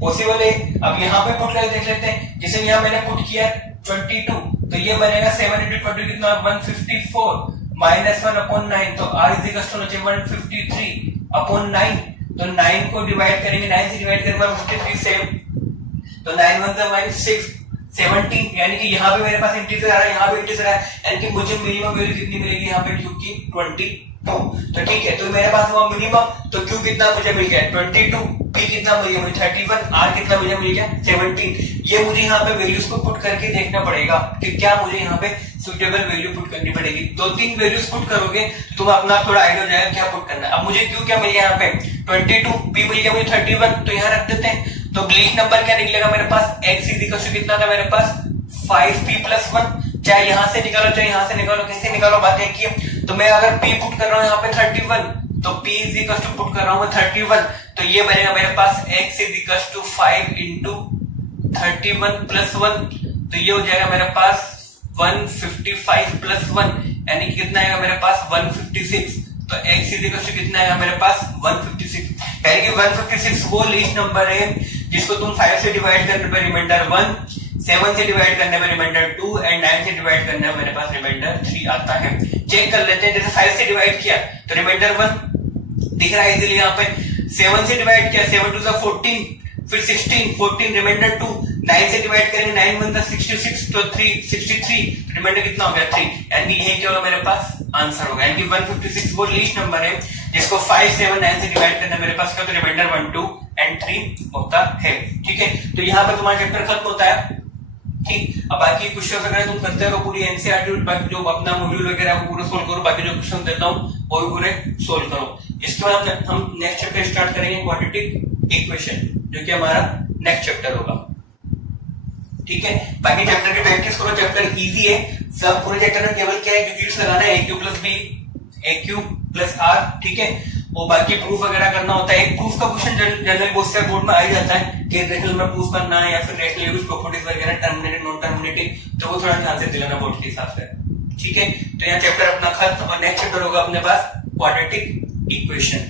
पॉसिबल है। अब यहाँ पे पुट करके देख लेते हैं, जैसे यहाँ मैंने पुट किया 22, तो ये बनेगा 7 into 20 कितना 154 माइनस 1 अपॉन 9, तो R is equal to 153 upon 9, तो 9 को डिवाइड करेंगे, 9 से डिवाइड करेंगे 153 7, तो 9 1 6 17, यानी कि यहाँ पे मेरे पास इंटीजर आ रहा है, यहाँ पे इंटीजर है, यानी कि मुझे मिनिमम वैल्यू कितनी मिलेगी यहाँ पे, Q की 22। तो ठीक है, तो मेरे पास हुआ मिनिमम, तो Q कितना मुझे मिल गया 22, P कितना मिल गया मुझे 31, R कितना मुझे मिल गया 17। ये मुझे यहाँ पे वैल्यूज को पुट करके देखना पड़ेगा कि क्या मुझे यहाँ पे सुटेबल वैल्यू पुट करनी पड़ेगी। 2-3 वैल्यूज पुट करोगे तुम अपना थोड़ा आइडिया हो जाएगा क्या पुट करना है। अब मुझे Q क्या मिल गया यहाँ पे 22, P मिल गया मुझे 31, तो यहाँ रख देते हैं। तो लीस्ट नंबर क्या निकलेगा मेरे पास, x इज इक्वल टू कितना था मेरे पास 5p + 1, चाहे यहां से निकालो चाहे यहां से निकालो, कैसे निकालो बात है कि, तो मैं अगर p पुट कर रहा हूं यहाँ पे 31, तो p is equal to put कर रहा हूं 31, तो ये बनेगा मेरे पास x is equal to 5 into 31 + 1, तो ये हो जाएगा मेरे पास 155 + 1, यानी कि कितना आएगा मेरे पास 156, तो x इज इक्वल टू कितना आएगा मेरे पास 156, यानी कि 156 वो लीस्ट नंबर है जिसको तुम 5 से डिवाइड करने पर रिमाइंडर 1, 7 से डिवाइड करने पर रिमाइंडर 2 एंड 9 से डिवाइड करने पर मेरे पास रिमाइंडर 3 आता है। चेक कर लेते हैं, जैसे 5 से डिवाइड किया तो रिमाइंडर 1 दिख रहा है इजीली यहाँ पे, 7 से डिवाइड किया 7 2 14, फिर 16 14 रिमाइंडर 2, 9 से डिवाइड करेंगे 9 1 66, तो 3 63 रिमाइंडर कितना हो गया 3, यानी कि यही क्या होगा मेरे पास आंसर होगा, यानी कि 156 वो लीस्ट नंबर है जिसको 5 7 9 से डिवाइड करना मेरे पास क्या, तो रिमाइंडर 1 2 एंड 3 होता है। ठीक है, तो यहाँ पर तुम्हारा चैप्टर खत्म होता है। ठीक, अब बाकी क्वेश्चन वगैरह तुम करते रहो, पूरी एनसीईआरटी बाकी जो अपना मॉड्यूल वगैरह वो पूरा सोल्व करो, बाकी जो क्वेश्चन देता हूँ वो भी पूरे सोल्व करो। इसके बाद हम नेक्स्ट चैप्टर स्टार्ट करेंगे क्वाड्रेटिक इक्वेशन, जो कि हमारा नेक्स्ट चैप्टर होगा। ठीक है, बाकी चैप्टर की प्रैक्टिस करो, चैप्टर इजी है, सब पूरे चैप्टर में केवल क्या है क्यूज लगाना है, AQ + B AQ + R, ठीक है, और बाकी प्रूफ वगैरह करना होता है। एक प्रूफ का क्वेश्चन जनरल क्वेश्चन बोर्ड में आ ही जाता है कि रेशनल नंबर प्रूफ करना है या फिर रेशनल यूज प्रॉपर्टीज वगैरह, टर्मिनेटेड नॉन टर्मिनेटिंग, तो वो थोड़ा ध्यान से दिलाना बोर्ड के हिसाब से। ठीक है, तो यहाँ चैप्टर अपना खत्म और नेक्स्ट चैप्टर होगा अपने पास क्वाड्रेटिक इक्वेशन।